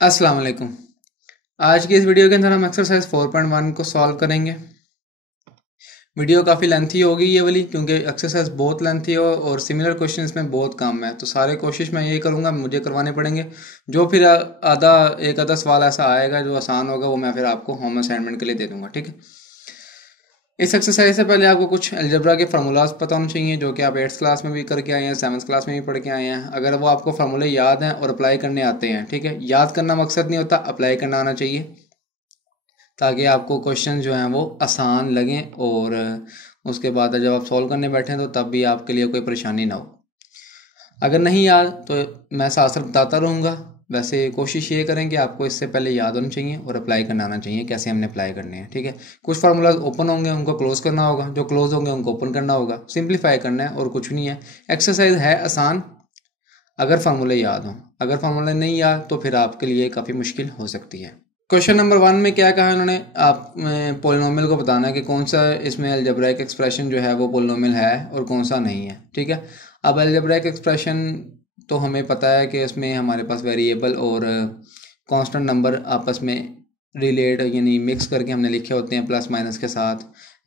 अस्सलाम वालेकुम। आज की इस वीडियो के अंदर हम एक्सरसाइज 4.1 को सॉल्व करेंगे। वीडियो काफ़ी लेंथी होगी ये वाली, क्योंकि एक्सरसाइज बहुत लेंथी है और सिमिलर क्वेश्चन इसमें बहुत कम है। तो सारे कोशिश मैं यही करूँगा, मुझे करवाने पड़ेंगे। जो फिर एक आधा सवाल ऐसा आएगा जो आसान होगा, वो मैं फिर आपको होम असाइनमेंट के लिए दे दूँगा, ठीक है। इस एक्सरसाइज से पहले आपको कुछ अलजेब्रा के फार्मूलाज पता होने चाहिए, जो कि आप 8th क्लास में भी करके आए हैं, 7th क्लास में भी पढ़ के आए हैं। अगर वो आपको फार्मूले याद हैं और अप्लाई करने आते हैं, ठीक है। याद करना मकसद नहीं होता, अप्लाई करना आना चाहिए, ताकि आपको क्वेश्चन जो हैं वो आसान लगें और उसके बाद जब आप सॉल्व करने बैठें तो तब भी आपके लिए कोई परेशानी ना हो। अगर नहीं याद तो मैं साथ साथ बताता रहूँगा। वैसे कोशिश ये करें कि आपको इससे पहले याद होना चाहिए और अप्लाई करना आना चाहिए, कैसे हमने अप्लाई करने हैं, ठीक है। कुछ फार्मूलाज ओपन होंगे, उनको क्लोज करना होगा, जो क्लोज होंगे उनको ओपन करना होगा। सिंप्लीफाई करना है और कुछ नहीं है। एक्सरसाइज है आसान अगर फार्मूले याद हों। अगर फार्मूले नहीं याद तो फिर आपके लिए काफ़ी मुश्किल हो सकती है। क्वेश्चन नंबर 1 में क्या कहा उन्होंने, आप पोलिनोमियल को बताना है कि कौन सा इसमें अलजेब्राइक एक्सप्रेशन जो है वो पोलिनोमियल है और कौन सा नहीं है, ठीक है। अब अलजेब्राइक एक्सप्रेशन तो हमें पता है कि इसमें हमारे पास वेरिएबल और कांस्टेंट नंबर आपस में रिलेट यानी मिक्स करके हमने लिखे होते हैं प्लस माइनस के साथ।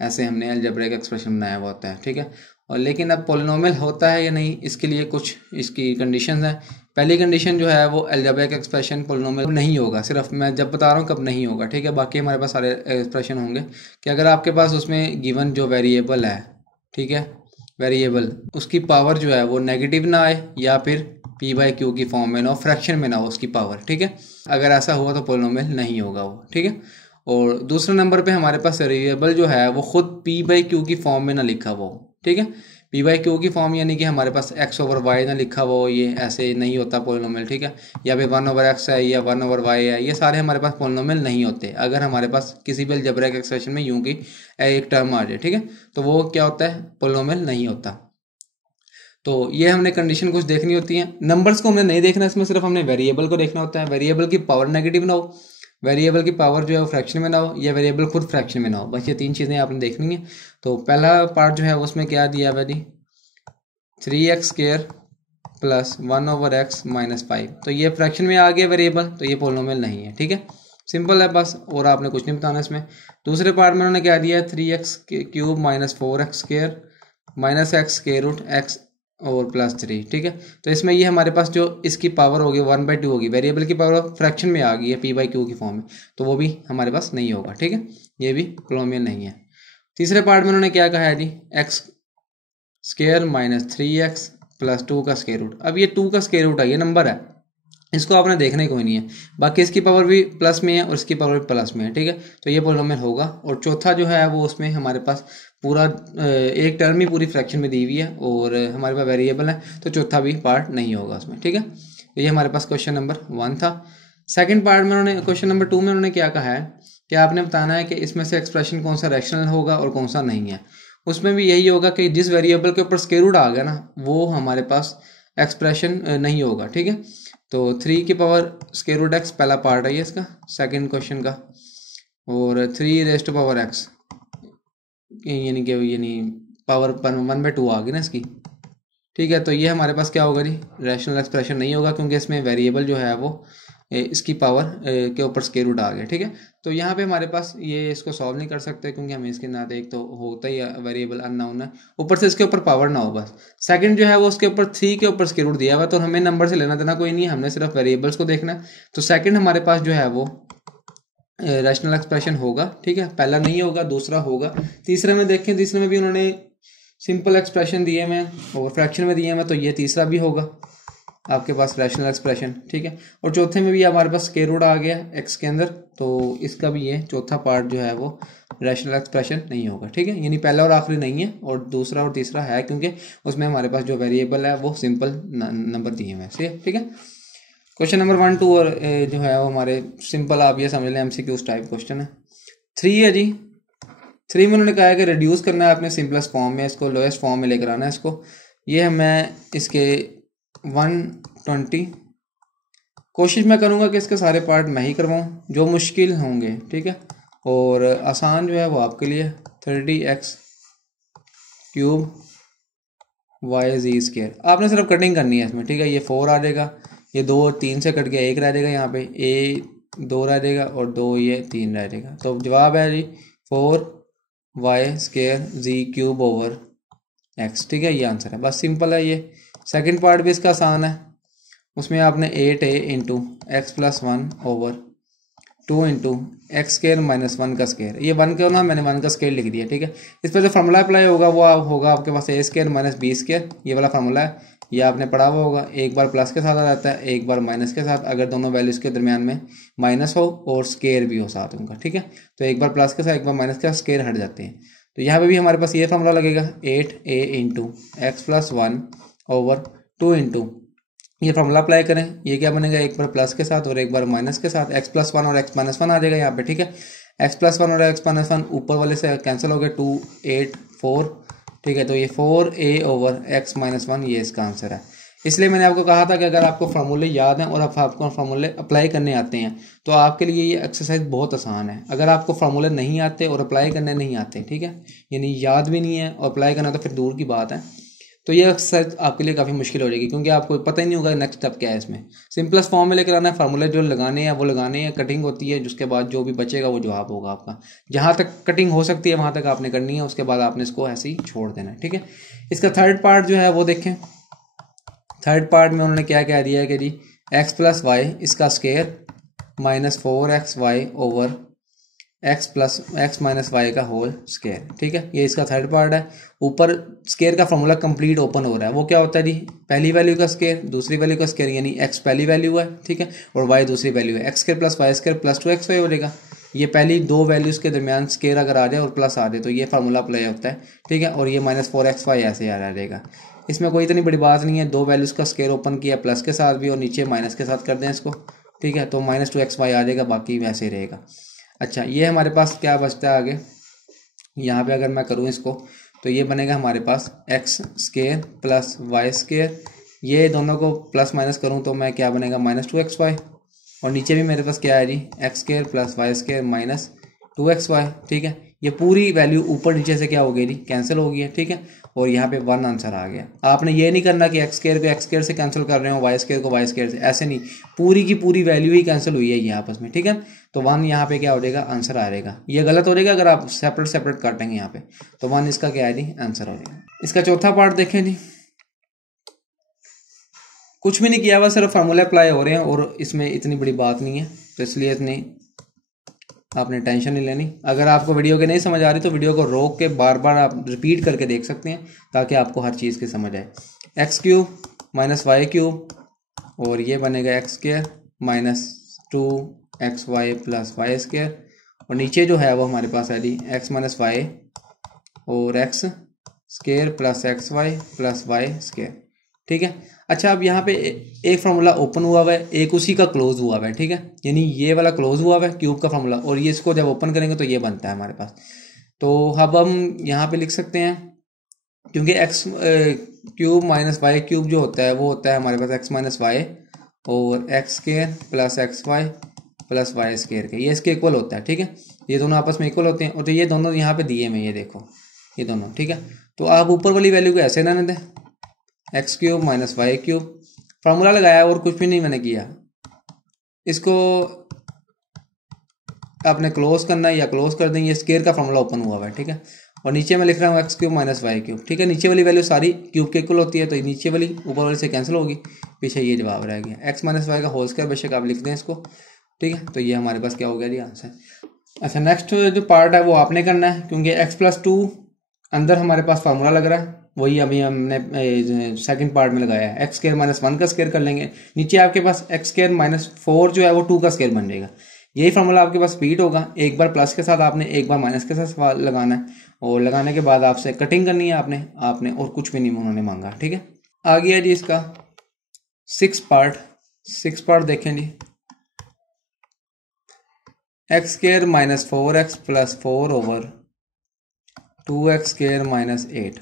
ऐसे हमने अलजेब्राइक एक्सप्रेशन बनाया हुआ होता है, ठीक है। और लेकिन अब पोलिनोमियल होता है या नहीं, इसके लिए कुछ इसकी कंडीशंस हैं। पहली कंडीशन जो है वो अलजेब्रिक एक्सप्रेशन पोलिनोमियल नहीं होगा। सिर्फ मैं जब बता रहा हूँ कब नहीं होगा, ठीक है। बाकी हमारे पास सारे एक्सप्रेशन होंगे कि अगर आपके पास उसमें गिवन जो वेरिएबल है, ठीक है, वेरिएबल उसकी पावर जो है वो नेगेटिव ना आए या फिर p/q की फॉर्म में ना हो, फ्रैक्शन में ना हो उसकी पावर, ठीक है। अगर ऐसा हुआ तो पोलिनोमियल नहीं होगा वो, ठीक है। और दूसरे नंबर पे हमारे पास वेरिएबल जो है वो खुद p/q की फॉर्म में ना लिखा हुआ हो, ठीक है। p/q की फॉर्म यानी कि हमारे पास x/y ना लिखा हुआ हो, ये ऐसे नहीं होता पोलिनोमियल, ठीक है। या फिर 1/x है या 1/y है, ये सारे हमारे पास पोलिनोमियल नहीं होते। अगर हमारे पास किसी भी अलजेब्रिक एक्सप्रेशन में यूं की एक टर्म आ जाए, ठीक है, तो वो क्या होता है, पोलिनोमियल नहीं होता। तो ये हमने कंडीशन कुछ देखनी होती है। नंबर्स को हमने नहीं देखना, इसमें सिर्फ हमने वेरिएबल को देखना होता है। वेरिएबल की पावर नेगेटिव ना हो, वेरिएबल की पावर जो है वो फ्रैक्शन में ना हो, या वेरिएबल खुद फ्रैक्शन में ना हो। बस ये 3 चीज़ें आपने देखनी है। तो पहला पार्ट जो है उसमें क्या दिया हुआ जी, 3x² प्लस 1/x माइनस 5। तो ये फ्रैक्शन में आ गया वेरिएबल, तो ये पोलिनोमियल नहीं है, ठीक है। सिंपल है बस, और आपने कुछ नहीं बताना इसमें। दूसरे पार्ट में उन्होंने क्या दिया है, 3x³ minus 4x² minus x² और प्लस 3, ठीक है। तो इसमें ये हमारे पास जो इसकी पावर होगी 1/2 होगी, वेरिएबल की पावर फ्रैक्शन में आ गई है p/q की फॉर्म में, तो वो भी हमारे पास नहीं होगा, ठीक है। ये भी पोलिनोमियल नहीं है। तीसरे पार्ट में उन्होंने क्या कहा है जी, x² माइनस 3x प्लस 2 का स्क्वायर रूट। अब ये 2 का स्क्वायर रूट है, ये नंबर है, इसको आपने देखना ही कोई नहीं है। बाकी इसकी पावर भी प्लस में है और इसकी पावर भी प्लस में है, ठीक है। तो ये पोलिनोमियल होगा। और चौथा जो है वो उसमें हमारे पास पूरा एक टर्म ही पूरी फ्रैक्शन में दी हुई है और हमारे पास वेरिएबल है, तो चौथा भी पार्ट नहीं होगा उसमें, ठीक है। तो ये हमारे पास क्वेश्चन नंबर 1 था। सेकंड पार्ट में उन्होंने, क्वेश्चन नंबर 2 में उन्होंने क्या कहा है कि आपने बताना है कि इसमें से एक्सप्रेशन कौन सा रैशनल होगा और कौन सा नहीं है। उसमें भी यही होगा कि जिस वेरिएबल के ऊपर स्क्वायर रूट आ गया ना, वो हमारे पास एक्सप्रेशन नहीं होगा, ठीक है। तो 3 की पावर स्क्वायर रूट x पहला पार्ट है ये इसका, सेकंड क्वेश्चन का। और 3 x यानी पावर 1/2 आ गई ना इसकी, ठीक है। तो ये हमारे पास क्या होगा जी, रैशनल एक्सप्रेशन नहीं होगा, क्योंकि इसमें वेरिएबल जो है वो इसकी पावर के ऊपर स्क्वायर रूट आ गया, ठीक है। तो यहाँ पे हमारे पास ये इसको सॉल्व नहीं कर सकते, क्योंकि हमें इसके ना एक तो होता ही वेरिएबल अननोन है, ऊपर से इसके ऊपर पावर ना हो। बस सेकंड जो है वो उसके ऊपर 3 के ऊपर स्क्वायर रूट दिया हुआ, तो हमें नंबर से लेना देना कोई नहीं है, हमने सिर्फ वेरिएबल्स को देखना है। तो सेकंड हमारे पास जो है वो रैशनल एक्सप्रेशन होगा, ठीक है। पहला नहीं होगा, दूसरा होगा। तीसरे में देखें, तीसरे में भी उन्होंने सिंपल एक्सप्रेशन दिए हुए और फ्रैक्शन में दिए हुए, तो ये तीसरा भी होगा आपके पास रैशनल एक्सप्रेशन, ठीक है। और चौथे में भी हमारे पास स्क्वायर रूट आ गया x के अंदर, तो इसका भी ये चौथा पार्ट जो है वो रैशनल एक्सप्रेशन नहीं होगा, ठीक है। यानी पहला और आखिरी नहीं है, और दूसरा और तीसरा है, क्योंकि उसमें हमारे पास जो वेरिएबल है वो सिंपल नंबर दिए हुए हैं, ठीक है। क्वेश्चन नंबर 1, 2 और जो है वो हमारे सिंपल, आप ये समझ लें MCQ टाइप क्वेश्चन है। 3 है जी, 3 में उन्होंने कहा है कि रिड्यूस करना है अपने सिंपलेस्ट फॉर्म में, इसको लोएस्ट फॉर्म में लेकर आना है इसको। ये मैं इसके 120 कोशिश मैं करूँगा कि इसके सारे पार्ट मैं ही करवाऊँ, जो मुश्किल होंगे, ठीक है। और आसान जो है वो आपके लिए 30x³ y z² आपने सिर्फ कटिंग करनी है इसमें, ठीक है। ये 4 आ जाएगा, ये 2 और 3 से कट गया 1 रह जाएगा, यहाँ पे ए 2 रह जाएगा और 2 ये 3 रह जाएगा। तो जवाब है जी 4y²z³ ठीक है, ये आंसर है। बस सिंपल है ये। सेकंड पार्ट भी इसका आसान है, उसमें आपने 8a into x plus 1/2 into x² - 1 का स्क्वायर, ये 1 क्यों ना, मैंने 1 का स्क्वायर लिख दिया ठीक है। इस पर जो फार्मूला अप्लाई होगा वो होगा आपके पास a² - b², ये वाला फार्मूला है, ये आपने पढ़ा हुआ होगा। एक बार प्लस के साथ आ जाता है, एक बार माइनस के साथ, अगर दोनों वैल्यूज के दरमियान में माइनस हो और स्क्वायर भी हो साथ उनका ठीक है। तो एक बार प्लस के साथ एक बार माइनस के साथ स्क्वायर हट जाते हैं। तो यहाँ पे भी हमारे पास ये फार्मूला लगेगा 8a into x plus 1/2 into, ये फार्मूला अप्लाई करें, ये क्या बनेगा, एक बार प्लस के साथ और एक बार माइनस के साथ, x + 1 और x - 1 आ जाएगा यहाँ पे ठीक है। x + 1 और x - 1 ऊपर वाले से कैंसिल हो गए, 2 8 4 ठीक है। तो ये 4a/x - 1 ये इसका आंसर है। इसलिए मैंने आपको कहा था कि अगर आपको फार्मूले याद हैं और आपको फार्मूले अप्लाई करने आते हैं तो आपके लिए ये एक्सरसाइज बहुत आसान है। अगर आपको फार्मूले नहीं आते और अप्लाई करने नहीं आते ठीक है, यानी याद भी नहीं है और अप्लाई करना तो फिर दूर की बात है, तो ये एक्सरसाइज आपके लिए काफ़ी मुश्किल हो जाएगी, क्योंकि आपको पता ही नहीं होगा नेक्स्ट स्टेप क्या है इसमें। सिंपलेस्ट फॉर्म में लेकर आना है, फार्मूले जो लगाने हैं वो लगाने हैं, कटिंग होती है, जिसके बाद जो भी बचेगा वो जवाब होगा आपका। जहाँ तक कटिंग हो सकती है वहाँ तक आपने करनी है, उसके बाद आपने इसको ऐसे ही छोड़ देना है ठीक है। इसका थर्ड पार्ट जो है वो देखें। थर्ड पार्ट में उन्होंने क्या कह दिया है कि जी x + y इसका स्क्वायर -4xy/x - y का होल स्क्वायर ठीक है, ये इसका थर्ड पार्ट है। ऊपर स्क्वायर का फॉर्मूला कंप्लीट ओपन हो रहा है, वो क्या होता है जी, पहली वैल्यू का स्क्वायर दूसरी वैल्यू का स्क्वायर, यानी x पहली वैल्यू है ठीक है और y दूसरी वैल्यू है, x² + y² + 2xy हो जाएगा। ये पहली दो वैल्यूज के दरमियान स्क्वायर अगर आ जाए और प्लस आ जाए तो ये फार्मूला अप्लाई होता है ठीक है, और ये -4xy ऐसे आ जाएगा। इसमें कोई इतनी बड़ी बात नहीं है, दो वैल्यूज का स्क्वायर ओपन किया प्लस के साथ भी और नीचे माइनस के साथ कर दें इसको ठीक है, तो -2xy आ जाएगा, बाकी वैसे ही रहेगा। अच्छा, ये हमारे पास क्या बचता है आगे, यहाँ पे अगर मैं करूँ इसको तो ये बनेगा हमारे पास x² + y², ये दोनों को प्लस माइनस करूँ तो मैं क्या बनेगा -2xy, और नीचे भी मेरे पास क्या है जी x² + y² - 2xy ठीक है। ये पूरी वैल्यू ऊपर नीचे से क्या हो गई जी, कैंसिल हो गई है ठीक है, और यहाँ पे 1 आंसर आ गया। आपने ये नहीं करना कि x² को x² से कैंसिल कर रहे हो, y² को y² से, ऐसे नहीं, पूरी की पूरी वैल्यू ही कैंसिल हुई है ये आपस में ठीक है। तो 1 यहाँ पे क्या हो जाएगा, आंसर आ जाएगा। ये गलत हो जाएगा अगर आप सेपरेट काटेंगे यहाँ पे, तो 1 इसका क्या है जी, आंसर हो जाएगा। इसका चौथा पार्ट देखें जी, कुछ भी नहीं किया हुआ, सिर्फ फार्मूले अप्लाई हो रहे हैं और इसमें इतनी बड़ी बात नहीं है, तो इसलिए इतनी आपने टेंशन नहीं लेनी। अगर आपको वीडियो के नहीं समझ आ रही तो वीडियो को रोक के बार बार आप रिपीट करके देख सकते हैं ताकि आपको हर चीज़ की समझ आए। x³ - y³ और ये बनेगा x² - 2xy + y², और नीचे जो है वो हमारे पास है जी x - y और x² + xy + y² ठीक है। अच्छा, अब यहाँ पे एक फार्मूला ओपन हुआ हुआ है, एक उसी का क्लोज हुआ हुआ है ठीक है, यानी ये वाला क्लोज हुआ हुआ है क्यूब का फार्मूला, और ये इसको जब ओपन करेंगे तो ये बनता है हमारे पास। तो अब हम यहाँ पे लिख सकते हैं, क्योंकि x³ - y³ जो होता है वो होता है हमारे पास x - y और x² + xy + y² के, ये इसके इक्वल होता है ठीक है, ये दोनों आपस में इक्वल होते हैं, और तो ये दोनों यहाँ पे दिए में, ये देखो ये दोनों ठीक है। तो आप ऊपर वाली वैल्यू को ऐसे रहने दें, x³ - y³ फार्मूला लगाया और कुछ भी नहीं मैंने किया, इसको आपने क्लोज करना है या क्लोज कर दें, ये स्क्वायर का फार्मूला ओपन हुआ है ठीक है, और नीचे मैं लिख रहा हूँ x³ - y³ ठीक है। नीचे वाली वैल्यू सारी क्यूब के इक्वल होती है, तो नीचे वाली ऊपर वाली से कैंसिल होगी, पीछे ये जवाब रह गया x - y का होल स्क्वायर, बेशक आप लिख दें इसको ठीक है। तो ये हमारे पास क्या हो गया जी, आंसर। अच्छा, नेक्स्ट जो पार्ट है वो आपने करना है, क्योंकि x + 2 अंदर हमारे पास फार्मूला लग रहा है, वही अभी हमने सेकंड पार्ट में लगाया है। x² - 1 का स्क्वायर कर लेंगे, नीचे आपके पास x² - 4 जो है वो 2 का स्क्वायर बन जाएगा। यही फार्मूला आपके पास रिपीट होगा, एक बार प्लस के साथ आपने एक बार माइनस के साथ लगाना है, और लगाने के बाद आपसे कटिंग करनी है आपने और कुछ भी नहीं उन्होंने मांगा ठीक है। आ गया जी इसका सिक्स पार्ट देखें जी, x² - 4x + 4/2x² - 8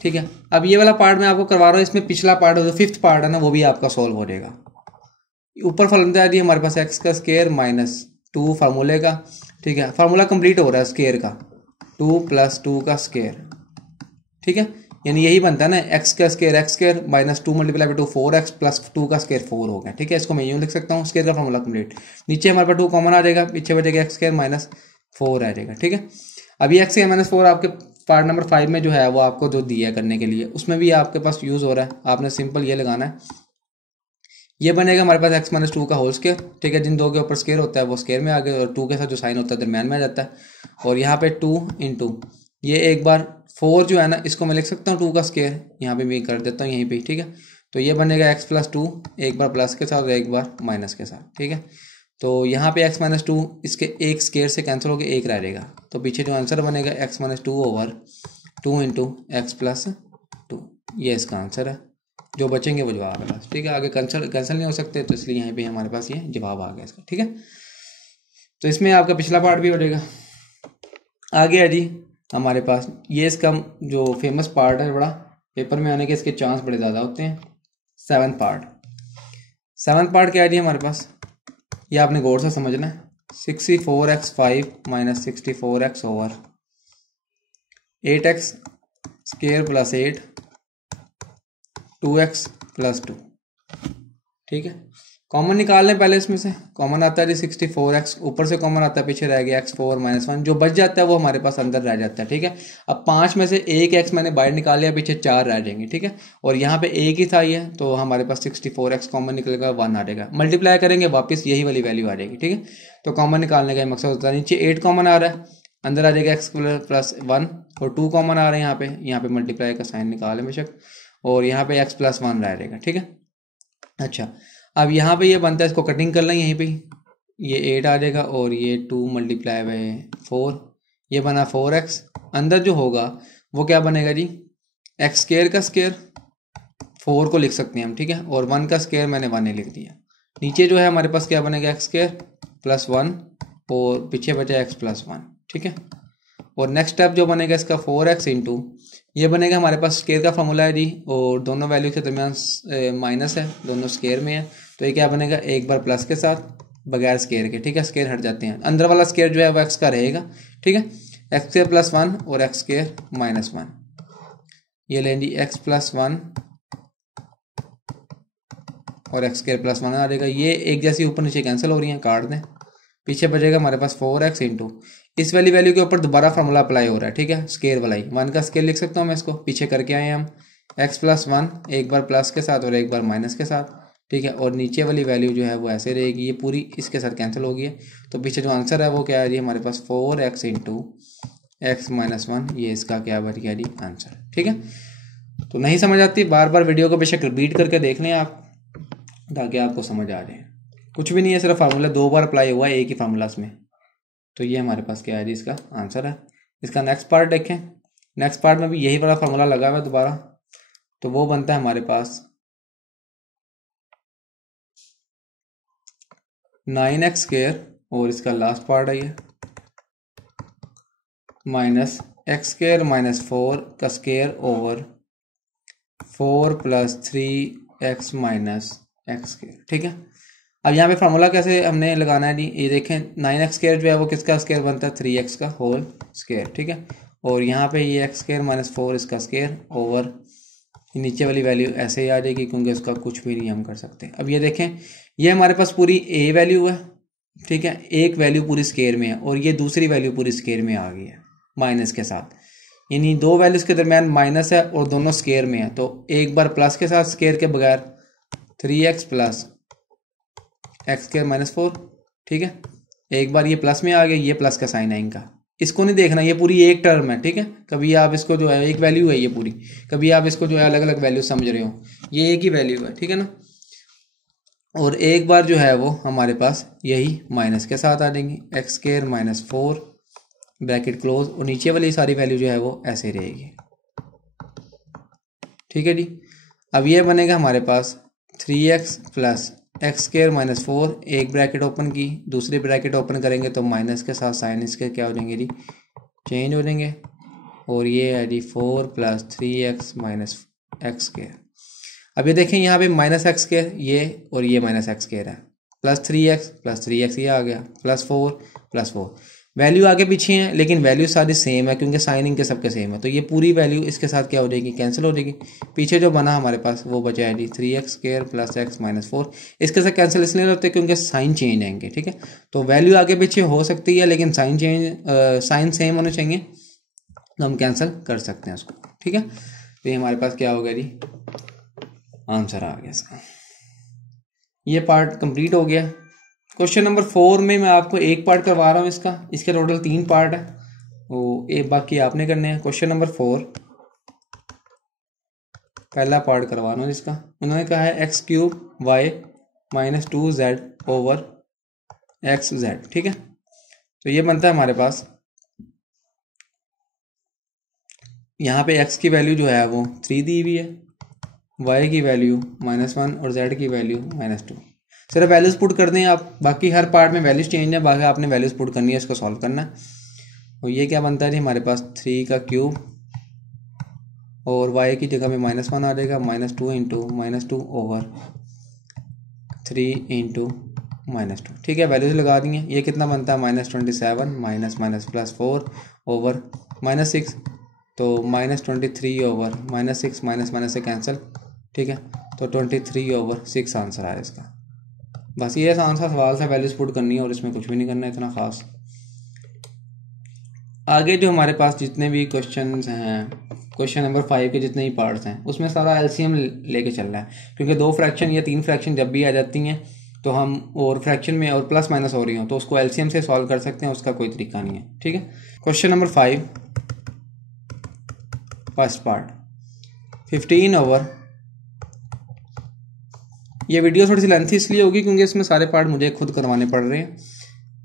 ठीक है। अब ये वाला पार्ट मैं आपको करवा रहा हूँ, इसमें पिछला पार्ट जो फिफ्थ पार्ट है ना वो भी आपका सॉल्व हो जाएगा। ऊपर फॉर्मूला दिया हमारे पास x का स्क्वायर - 2 फार्मूले का ठीक है, फार्मूला कंप्लीट हो रहा है स्क्वायर का, 2 + 2 का स्क्वायर ठीक है। यानी यही बनता है ना, एक्स का square minus 2 multiply by 2 4x plus 2 का स्केयर 4 हो गया। ठीक है, इसको मैं यूँ लिख सकता हूँ, स्केयर का फॉर्मूला कंप्लीट। नीचे हमारे पास 2 कॉमन आ जाएगा, पीछे बचेगा एक्स स्केयर माइनस 4 आ जाएगा। ठीक है, अभी एक्स स्केयर माइनस 4 आपके पार्ट नंबर 5 में जो है वो आपको जो दिया है करने के लिए, उसमें भी आपके पास यूज़ हो रहा है। आपने सिंपल ये लगाना है, ये बनेगा हमारे पास एक्स माइनस 2 का होल स्केयर। ठीक है, जिन दो के ऊपर स्केयर होता है वो स्केयर में आ गया, और 2 के साथ जो साइन होता है दरम्यान में आ जाता है। और यहाँ पे 2 इंटू ये एक बार 4 जो है ना, इसको मैं लिख सकता हूँ 2 का स्केयर, यहाँ पे भी कर देता हूँ यहीं पे। ठीक है, तो ये बनेगा एक्स प्लस 2, एक बार प्लस के साथ और एक बार माइनस के साथ। ठीक है, तो यहाँ पे एक्स माइनस 2 इसके एक स्केयर से कैंसिल होकर एक रह जाएगा, तो पीछे जो आंसर बनेगा x minus 2 over 2 into x plus 2, ये इसका आंसर है। जो बचेंगे वो जवाब है बस। ठीक है, आगे कैंसिल नहीं हो सकते, तो इसलिए यहाँ पे हमारे पास ये जवाब आ गया इसका। ठीक है, तो इसमें आपका पिछला पार्ट भी हो जाएगा। आगे है जी हमारे पास ये इसका जो फेमस पार्ट है, बड़ा पेपर में आने के इसके चांस बड़े ज़्यादा होते हैं। सेवन्थ पार्ट क्या है जी हमारे पास, ये आपने गौर से समझना है। 64x5 minus 64x over 8x square plus 8 2x plus 2। ठीक है, कॉमन निकाल लें पहले। इसमें से कॉमन आता है जी 64x, ऊपर से कॉमन आता है, पीछे रह गया x4 माइनस 1, जो बच जाता है वो हमारे पास अंदर रह जाता है। ठीक है, अब 5 में से एक x मैंने बाहर निकाल लिया, पीछे 4 रह जाएंगे। ठीक है, और यहाँ पे एक ही था ये, तो हमारे पास 64x कॉमन निकलेगा, 1 आ जाएगा। मल्टीप्लाई करेंगे वापस यही वाली वैल्यू आ जाएगी। ठीक है, तो कॉमन निकालने का मकसद होता है, नीचे 8 कॉमन आ रहा है, अंदर आ जाएगा x प्लस 1, और 2 कॉमन आ रहे हैं यहाँ पे मल्टीप्लाई का साइन निकालें बेशक, और यहाँ पे x प्लस 1 रह जाएगा। ठीक है, अच्छा अब यहाँ पे ये बनता है, इसको कटिंग कर लें यहीं पे, ये 8 आ जाएगा और ये 2 मल्टीप्लाई बाई 4, ये बना 4x। अंदर जो होगा वो क्या बनेगा जी, एक्स स्केयर का स्केयर 4 को लिख सकते हैं हम। ठीक है, और 1 का स्केयर मैंने 1 ही लिख दिया। नीचे जो है हमारे पास क्या बनेगा, एक्स स्केयर प्लस 1 और पीछे बचा x प्लस 1। ठीक है, और नेक्स्ट स्टेप जो बनेगा इसका 4x इंटू ये बनेगा हमारे पास स्केयर का फॉर्मूला है जी, और दोनों वैल्यू के दरमियान माइनस है, दोनों स्केयर में है, तो ये क्या बनेगा, एक बार प्लस के साथ बगैर स्केयर के। ठीक है, स्केयर हट जाते हैं, अंदर वाला स्केयर जो है वो एक्स का रहेगा। ठीक है, एक्स स्केयर प्लस 1 और एक्स स्केयर माइनस 1, ये लें जी एक्स प्लस 1 और एक्स स्केयर प्लस 1 आ जाएगा। ये एक जैसी ऊपर नीचे कैंसिल हो रही हैं, काट दें, पीछे बचेगा हमारे पास 4x इंटू इस वाली वैल्यू के ऊपर दोबारा फॉर्मूला अप्लाई हो रहा है। ठीक है, स्केयर वाला ही, 1 का स्केयर लिख सकता हूँ मैं, इसको पीछे करके आए हम, x प्लस 1 एक बार प्लस के साथ और एक बार माइनस के साथ। ठीक है, और नीचे वाली वैल्यू जो है वो ऐसे रहेगी, ये पूरी इसके साथ कैंसिल होगी है, तो पीछे जो आंसर है वो क्या है जी हमारे पास 4x इंटू एक्स माइनस 1, ये इसका क्या बच गया जी आंसर। ठीक है, तो नहीं समझ आती बार बार वीडियो को बेशक रिपीट करके देख लें आप, ताकि आपको समझ आ जाए। कुछ भी नहीं है, सिर्फ फार्मूला 2 बार अप्लाई हुआ है एक ही फार्मूला में, तो ये हमारे पास क्या है जी इसका आंसर है। इसका नेक्स्ट पार्ट देखें, नेक्स्ट पार्ट में भी यही वाला फार्मूला लगा हुआ है दोबारा, तो वो बनता है हमारे पास 9x स्केयर, और इसका लास्ट पार्ट है ये माइनस एक्स स्केयर माइनस 4 का square over 4 plus 3x minus x square. ठीक है, अब यहाँ पे फार्मूला कैसे हमने लगाना है जी, ये देखें 9x स्केयर जो है वो किसका स्केयर बनता है, 3x का होल स्केयर। ठीक है, और यहाँ पे ये x स्केयर माइनस 4 इसका स्केयर ओवर नीचे वाली वैल्यू ऐसे ही आ जाएगी, क्योंकि इसका कुछ भी नहीं हम कर सकते। अब ये देखें, ये हमारे पास पूरी a वैल्यू है। ठीक है, एक वैल्यू पूरी स्केयर में है, और ये दूसरी वैल्यू पूरी स्केयर में आ गई है माइनस के साथ, यानी दो वैल्यूज के दरमियान माइनस है और दोनों स्केयर में है, तो एक बार प्लस के साथ स्केयर के बगैर 3x plus X square minus 4। ठीक है, एक बार ये प्लस में आ गया, ये प्लस का साइन है इनका, इसको नहीं देखना, ये पूरी एक टर्म है। ठीक है, कभी आप इसको जो है एक वैल्यू है ये पूरी, कभी आप इसको जो है अलग अलग वैल्यू समझ रहे हो, ये एक ही वैल्यू है। ठीक है ना, और एक बार जो है वो हमारे पास यही माइनस के साथ आ जाएंगी, x square minus 4 bracket close, और नीचे वाली सारी वैल्यू जो है वो ऐसे रहेगी। ठीक है जी, अब ये बनेगा हमारे पास 3x plus X square minus 4, एक ब्रैकेट ओपन की, दूसरी ब्रैकेट ओपन करेंगे तो माइनस के साथ साइन इसके क्या हो जाएंगे जी, चेंज हो जाएंगे, और ये है जी 4 plus 3x minus x square. अब ये देखें यहाँ पे माइनस एक्स स्केयर ये, और ये माइनस एक्स स्केयर है, प्लस 3x ये आ गया, प्लस 4 प्लस 4, वैल्यू आगे पीछे है लेकिन वैल्यू सारी सेम है क्योंकि साइन इनके सबके सेम है, तो ये पूरी वैल्यू इसके साथ क्या हो जाएगी, कैंसिल हो जाएगी। पीछे जो बना हमारे पास वो बचा है जी 3x² + x - 4, इसके साथ कैंसिल इसलिए होते हैं क्योंकि साइन चेंज आएंगे, ठीक है। तो वैल्यू आगे पीछे हो सकती है लेकिन साइन सेम होने चाहिए, तो हम कैंसिल कर सकते हैं उसको, ठीक है। तो ये हमारे पास क्या हो गया जी, आंसर आ गया इसका। ये पार्ट कंप्लीट हो गया। क्वेश्चन नंबर 4 में मैं आपको एक पार्ट करवा रहा हूँ इसके टोटल 3 पार्ट है, वो एक बाकी आपने करने हैं। क्वेश्चन नंबर 4 पहला पार्ट करवा रहा हूँ इसका। उन्होंने कहा है x³ y - 2z / xz, ठीक है। तो ये बनता है हमारे पास, यहाँ पे x की वैल्यू जो है वो 3 दी हुई है, y की वैल्यू -1 और z की वैल्यू -2। सिर्फ वैल्यूज पुट कर दें आप, बाकी हर पार्ट में वैल्यूज चेंज है, बाकी आपने वैल्यूज पुट करनी है, इसको सॉल्व करना है। और ये क्या बनता है जी हमारे पास 3³ और y की जगह में -1 आ जाएगा, -2 × -2 / 3 × -2, ठीक है। वैल्यूज लगा दी हैं। ये कितना बनता है, -27 - +4 / -6, तो -23 / -6 - से कैंसिल, ठीक है। तो 23 / 6 आंसर आया इसका। बस ये आसान सा सवाल था, वैल्यूज पुट करनी है और इसमें कुछ भी नहीं करना है इतना खास। आगे जो हमारे पास जितने भी क्वेश्चंस हैं, क्वेश्चन नंबर 5 के जितने ही पार्ट्स हैं, उसमें सारा एलसीएम लेके चल रहा है, क्योंकि 2 फ्रैक्शन या 3 फ्रैक्शन जब भी आ जाती हैं तो हम, और फ्रैक्शन में और प्लस माइनस हो रही हो तो उसको एलसीएम से सॉल्व कर सकते हैं, उसका कोई तरीका नहीं है, ठीक है। क्वेश्चन नंबर 5 फर्स्ट पार्ट 15/, ये वीडियो थोड़ी सी लेंथी इसलिए होगी क्योंकि इसमें सारे पार्ट मुझे खुद करवाने पड़ रहे हैं,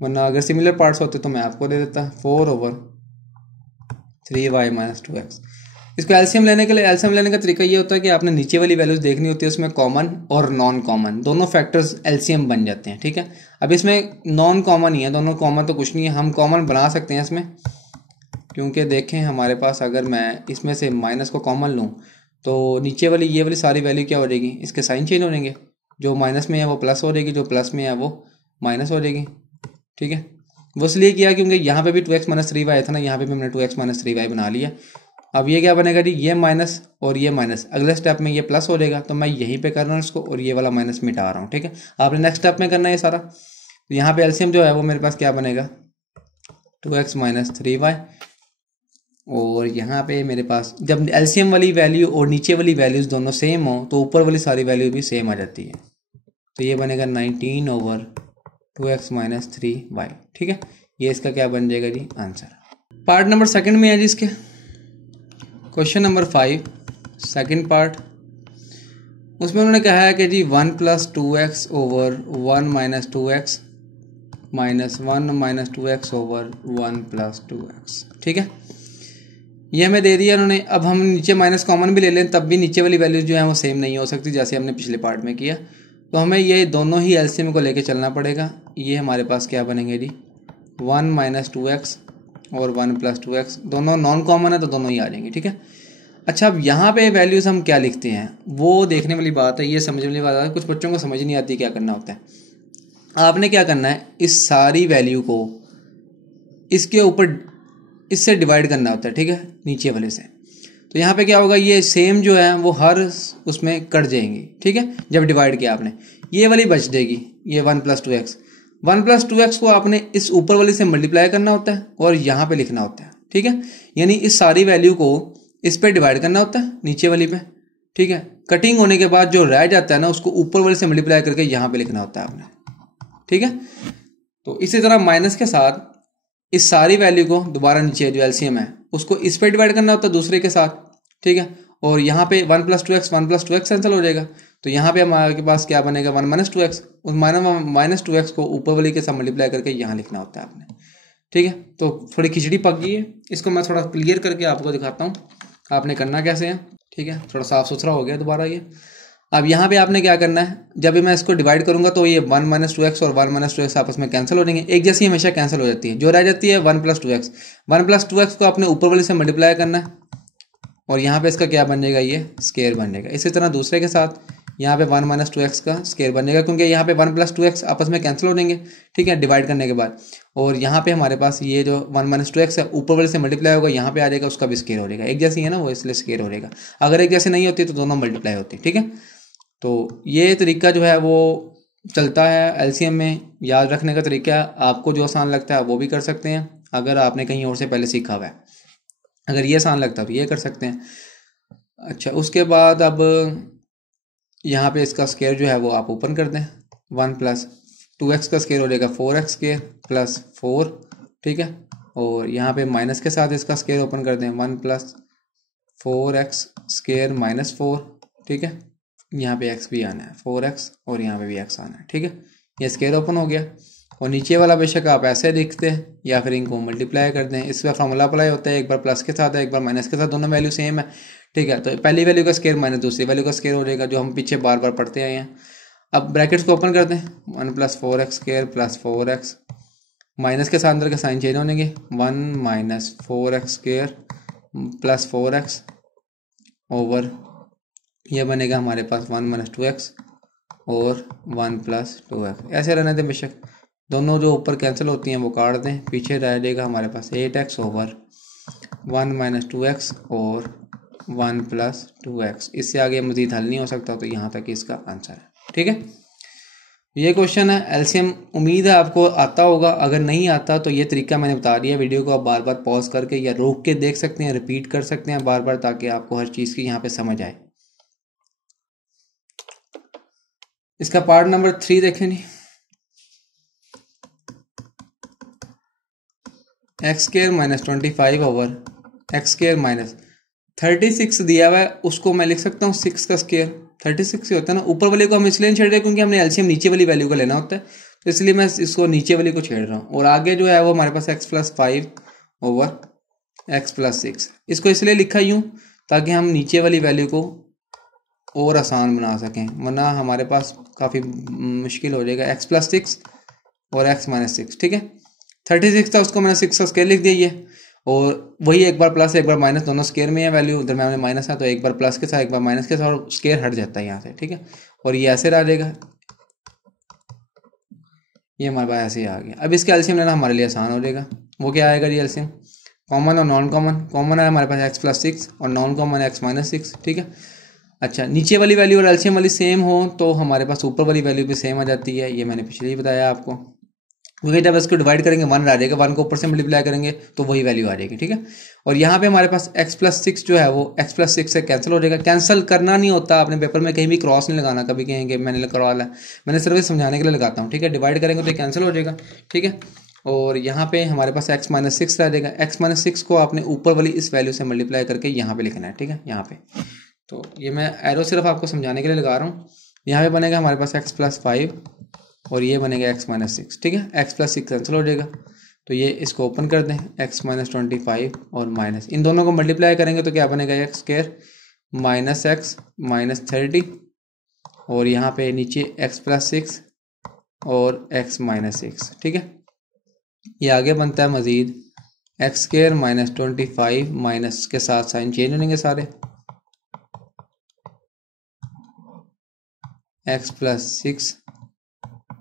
वरना अगर सिमिलर पार्ट्स होते तो मैं आपको दे देता। 4/3y - 2x। इसको एलसीएम लेने के लिए, एलसीएम लेने का तरीका ये होता है कि आपने नीचे वाली वैल्यूज देखनी होती है, उसमें कॉमन और नॉन कॉमन दोनों फैक्टर्स एलसीएम बन जाते हैं, ठीक है। अब इसमें नॉन कॉमन ही है, दोनों कॉमन तो कुछ नहीं है, हम कॉमन बना सकते हैं इसमें, क्योंकि देखें हमारे पास अगर मैं इसमें से माइनस को कॉमन लूँ तो नीचे वाली ये वाली सारी वैल्यू क्या हो जाएगी, इसके साइन चेंज हो जाएंगे, जो माइनस में है वो प्लस हो जाएगी, जो प्लस में है वो माइनस हो जाएगी, ठीक है। वो इसलिए किया क्योंकि यहाँ पे भी 2x - 3y था ना, यहाँ पे भी हमने 2x - 3y बना लिया। अब ये क्या बनेगा जी, ये माइनस और ये माइनस, अगले स्टेप में ये प्लस हो जाएगा, तो मैं यहीं पे कर रहा हूँ इसको और ये वाला माइनस मिटा रहा हूँ, ठीक है। आपने नेक्स्ट स्टेप में करना है ये सारा। तो यहाँ पे एलसीएम जो है वो मेरे पास क्या बनेगा, 2x - 3y, और यहाँ पे मेरे पास जब एलसीएम वाली वैल्यू और नीचे वाली वैल्यूज दोनों सेम हो तो ऊपर वाली सारी वैल्यू भी सेम आ जाती है, तो ये बनेगा 19/2x - 3y, ठीक है। ये इसका क्या बन जाएगा जी, आंसर। पार्ट नंबर 2 में है जी इसके, क्वेश्चन नंबर 5 सेकंड पार्ट। उसमें उन्होंने कहा है कि जी 1 + 2x / 1 - 2x - 1 - 2x / 1 + 2x, ठीक है। ये हमें दे दिया उन्होंने। अब हम नीचे माइनस कॉमन भी ले लें तब भी नीचे वाली वैल्यूज जो है वो सेम नहीं हो सकती, जैसे हमने पिछले पार्ट में किया, तो हमें ये दोनों ही एलसीएम को लेके चलना पड़ेगा। ये हमारे पास क्या बनेंगे जी, 1 - 2x और 1 + 2x, दोनों नॉन कॉमन है तो दोनों ही आ जाएंगे, ठीक है। अच्छा, अब यहाँ पे वैल्यूज हम क्या लिखते हैं वो देखने वाली बात है, ये समझने वाली बात है। कुछ बच्चों को समझ नहीं आती क्या करना होता है। आपने क्या करना है, इस सारी वैल्यू को इसके ऊपर इससे डिवाइड करना होता है, ठीक है, नीचे वाले से। तो यहाँ पे क्या होगा, ये सेम जो है वो हर उसमें कट जाएंगी, ठीक है। जब डिवाइड किया आपने, ये वाली बच जाएगी, ये 1 + 2x। 1 + 2x को आपने इस ऊपर वाली से मल्टीप्लाई करना होता है और यहाँ पे लिखना होता है, ठीक है। यानी इस सारी वैल्यू को इस पे डिवाइड करना होता है नीचे वाली पे, ठीक है। कटिंग होने के बाद जो रह जाता है ना उसको ऊपर वाले से मल्टीप्लाई करके यहाँ पे लिखना होता है आपने, ठीक है। तो इसी तरह माइनस के साथ इस सारी वैल्यू को दोबारा नीचे जो एलसीएम है उसको इस पे डिवाइड करना होता है दूसरे के साथ, ठीक है। और यहाँ पे 1 + 2x 1 + 2x कैंसिल हो जाएगा, तो यहाँ पे हमारे पास क्या बनेगा, 1 - 2x। उस -2x को ऊपर वाली के साथ मल्टीप्लाई करके यहाँ लिखना होता है आपने, ठीक है। तो थोड़ी खिचड़ी पक गई है, इसको मैं थोड़ा क्लियर करके आपको दिखाता हूँ आपने करना कैसे है, ठीक है। थोड़ा साफ सुथरा हो गया दोबारा ये। अब यहाँ पे आपने क्या करना है, जब भी मैं इसको डिवाइड करूंगा तो ये 1 - 2x और 1 - 2x आपस में कैंसिल हो जाएंगे, एक जैसी हमेशा कैंसिल हो जाती है। जो रह जाती है 1 + 2x। 1 + 2x को आपने ऊपर वाले से मल्टीप्लाई करना है और यहाँ पे इसका क्या बन जाएगा, ये स्क्वायर बन जाएगा। इसी तरह दूसरे के साथ यहाँ पे 1 माइनस 2x का स्क्वायर बनेगा, क्योंकि यहाँ पे 1 प्लस 2x आपस में कैंसिल हो जाएंगे, ठीक है, डिवाइड करने के बाद। और यहाँ पे हमारे पास ये जो 1 माइनस 2x है ऊपर वाले से मल्टीप्लाई होगा, यहाँ पे आ जाएगा, उसका भी स्क्वायर हो जाएगा। एक जैसी है ना वो, इसलिए स्क्वायर हो जाएगा। अगर एक जैसे नहीं होती तो दोनों मल्टीप्लाई होती, ठीक है। तो ये तरीका जो है वो चलता है एलसीएम में, याद रखने का तरीका। आपको जो आसान लगता है वो भी कर सकते हैं, अगर आपने कहीं और से पहले सीखा हुआ है। अगर ये आसान लगता है तो ये कर सकते हैं। अच्छा, उसके बाद अब यहाँ पे इसका स्क्वायर जो है वो आप ओपन कर दें। 1 प्लस 2x का स्क्वायर हो जाएगा 4x स्क्वायर प्लस 4, ठीक है। और यहाँ पे माइनस के साथ इसका स्क्वायर ओपन कर दें, 1 प्लस 4x स्क्वायर माइनस 4, ठीक है। यहाँ पे x भी आना है 4x, और यहाँ पे भी x आना है, ठीक है। ये स्क्वायर ओपन हो गया। और नीचे वाला बेशक आप ऐसे देखते हैं या फिर इनको मल्टीप्लाई कर दें। इसका फॉर्मूला अप्लाई होता है, एक बार प्लस के साथ है, एक बार माइनस के साथ, दोनों वैल्यू सेम है, ठीक है। तो पहली वैल्यू का स्क्वायर माइनस दूसरी वैल्यू का स्क्वायर हो जाएगा, जो हम पीछे बार बार पढ़ते आए हैं। अब ब्रैकेट्स को ओपन कर दें, 1 plus 4x square plus 4x, minus के साथ अंदर के साइन चेंज होंगे, 1 minus 4x square plus 4x over ये बनेगा हमारे पास 1 माइनस 2x और 1 प्लस 2x। ऐसे रहने दें बेशक, दोनों जो ऊपर कैंसिल होती हैं वो काट दें, पीछे रह जाएगा हमारे पास 8x ओवर 1 माइनस 2x और 1 प्लस 2x। इससे आगे मज़ीद हल नहीं हो सकता, तो यहाँ तक इसका आंसर है, ठीक है। ये क्वेश्चन है एलसीएम, उम्मीद है आपको आता होगा। अगर नहीं आता तो ये तरीका मैंने बता दिया, वीडियो को आप बार बार पॉज करके या रोक के देख सकते हैं, रिपीट कर सकते हैं बार बार, ताकि आपको हर चीज़ की यहाँ पे समझ आए। इसका पार्ट नंबर 3 देखें जी। X square minus 25 over x square minus 36 दिया हुआ है, उसको मैं लिख सकता हूँ 6 का स्क्वायर। 36 होता है ना, ऊपर वाले को हम इसलिए छेड़ रहे हैं क्योंकि हमने एलसीएम नीचे वाली वैल्यू का लेना होता है, तो इसलिए मैं इसको नीचे वाली को छेड़ रहा हूँ। और आगे जो है वो हमारे पास x plus 5 over x plus 6, इसको इसलिए लिखा यूँ ताकि हम नीचे वाली वैल्यू को और आसान बना सकें, वरना हमारे पास काफ़ी मुश्किल हो जाएगा। x प्लस 6 और x माइनस 6, ठीक है। 36 था, उसको मैंने 6 का स्क्वायर लिख दिया ये, और वही एक बार प्लस एक बार माइनस, दोनों स्क्वायर में है वैल्यू, उधर में माइनस है तो एक बार प्लस के साथ एक बार माइनस के साथ, और स्क्वायर हट जाता है यहाँ से, ठीक है। और ये ऐसे रह जाएगा, ये हमारे पास ऐसे ही आ गया। अब इसका एलसीएम लेना हमारे लिए आसान हो जाएगा। वो क्या आएगा जी एलसीएम, कॉमन और नॉन कॉमन। कॉमन है हमारे पास x प्लस 6 और नॉन कॉमन है x माइनस 6, ठीक है। अच्छा, नीचे वाली वैल्यू और एलसीएम वाली सेम हो तो हमारे पास ऊपर वाली वैल्यू भी सेम आ जाती है, ये मैंने पिछले ही बताया आपको। क्योंकि जब इसको डिवाइड करेंगे 1 आ जाएगा, 1 को ऊपर से मल्टीप्लाई करेंगे तो वही वैल्यू आ जाएगी, ठीक है। और यहाँ पे हमारे पास x प्लस 6 जो है वो x प्लस 6 से कैंसिल हो जाएगा। कैंसिल करना नहीं होता, आपने पेपर में कहीं भी क्रॉस नहीं लगाना, कभी कहेंगे मैंने करवा लिया, मैंने सिर्फ समझाने के लिए लगाता हूँ, ठीक है। डिवाइड करेंगे तो कैंसिल हो जाएगा, ठीक है। और यहाँ पे हमारे पास x माइनस 6 रह जाएगा। x माइनस 6 को आपने ऊपर वाली इस वैल्यू से मल्टीप्लाई करके यहाँ पे लिखना है, ठीक है, यहाँ पे। तो ये मैं एरो सिर्फ आपको समझाने के लिए लगा रहा हूँ। यहाँ पे बनेगा हमारे पास x प्लस 5 और ये बनेगा x माइनस 6, ठीक है। x प्लस 6 कैंसिल हो जाएगा, तो ये इसको ओपन कर दें, x माइनस 25 और माइनस, इन दोनों को मल्टीप्लाई करेंगे तो क्या बनेगा, x square minus x minus 30, और यहाँ पे नीचे x प्लस 6 और x माइनस 6, ठीक है। ये आगे बनता है मज़ीद x स्क्वायर माइनस 25, माइनस के साथ साइन चेंज होंगे सारे, x प्लस 6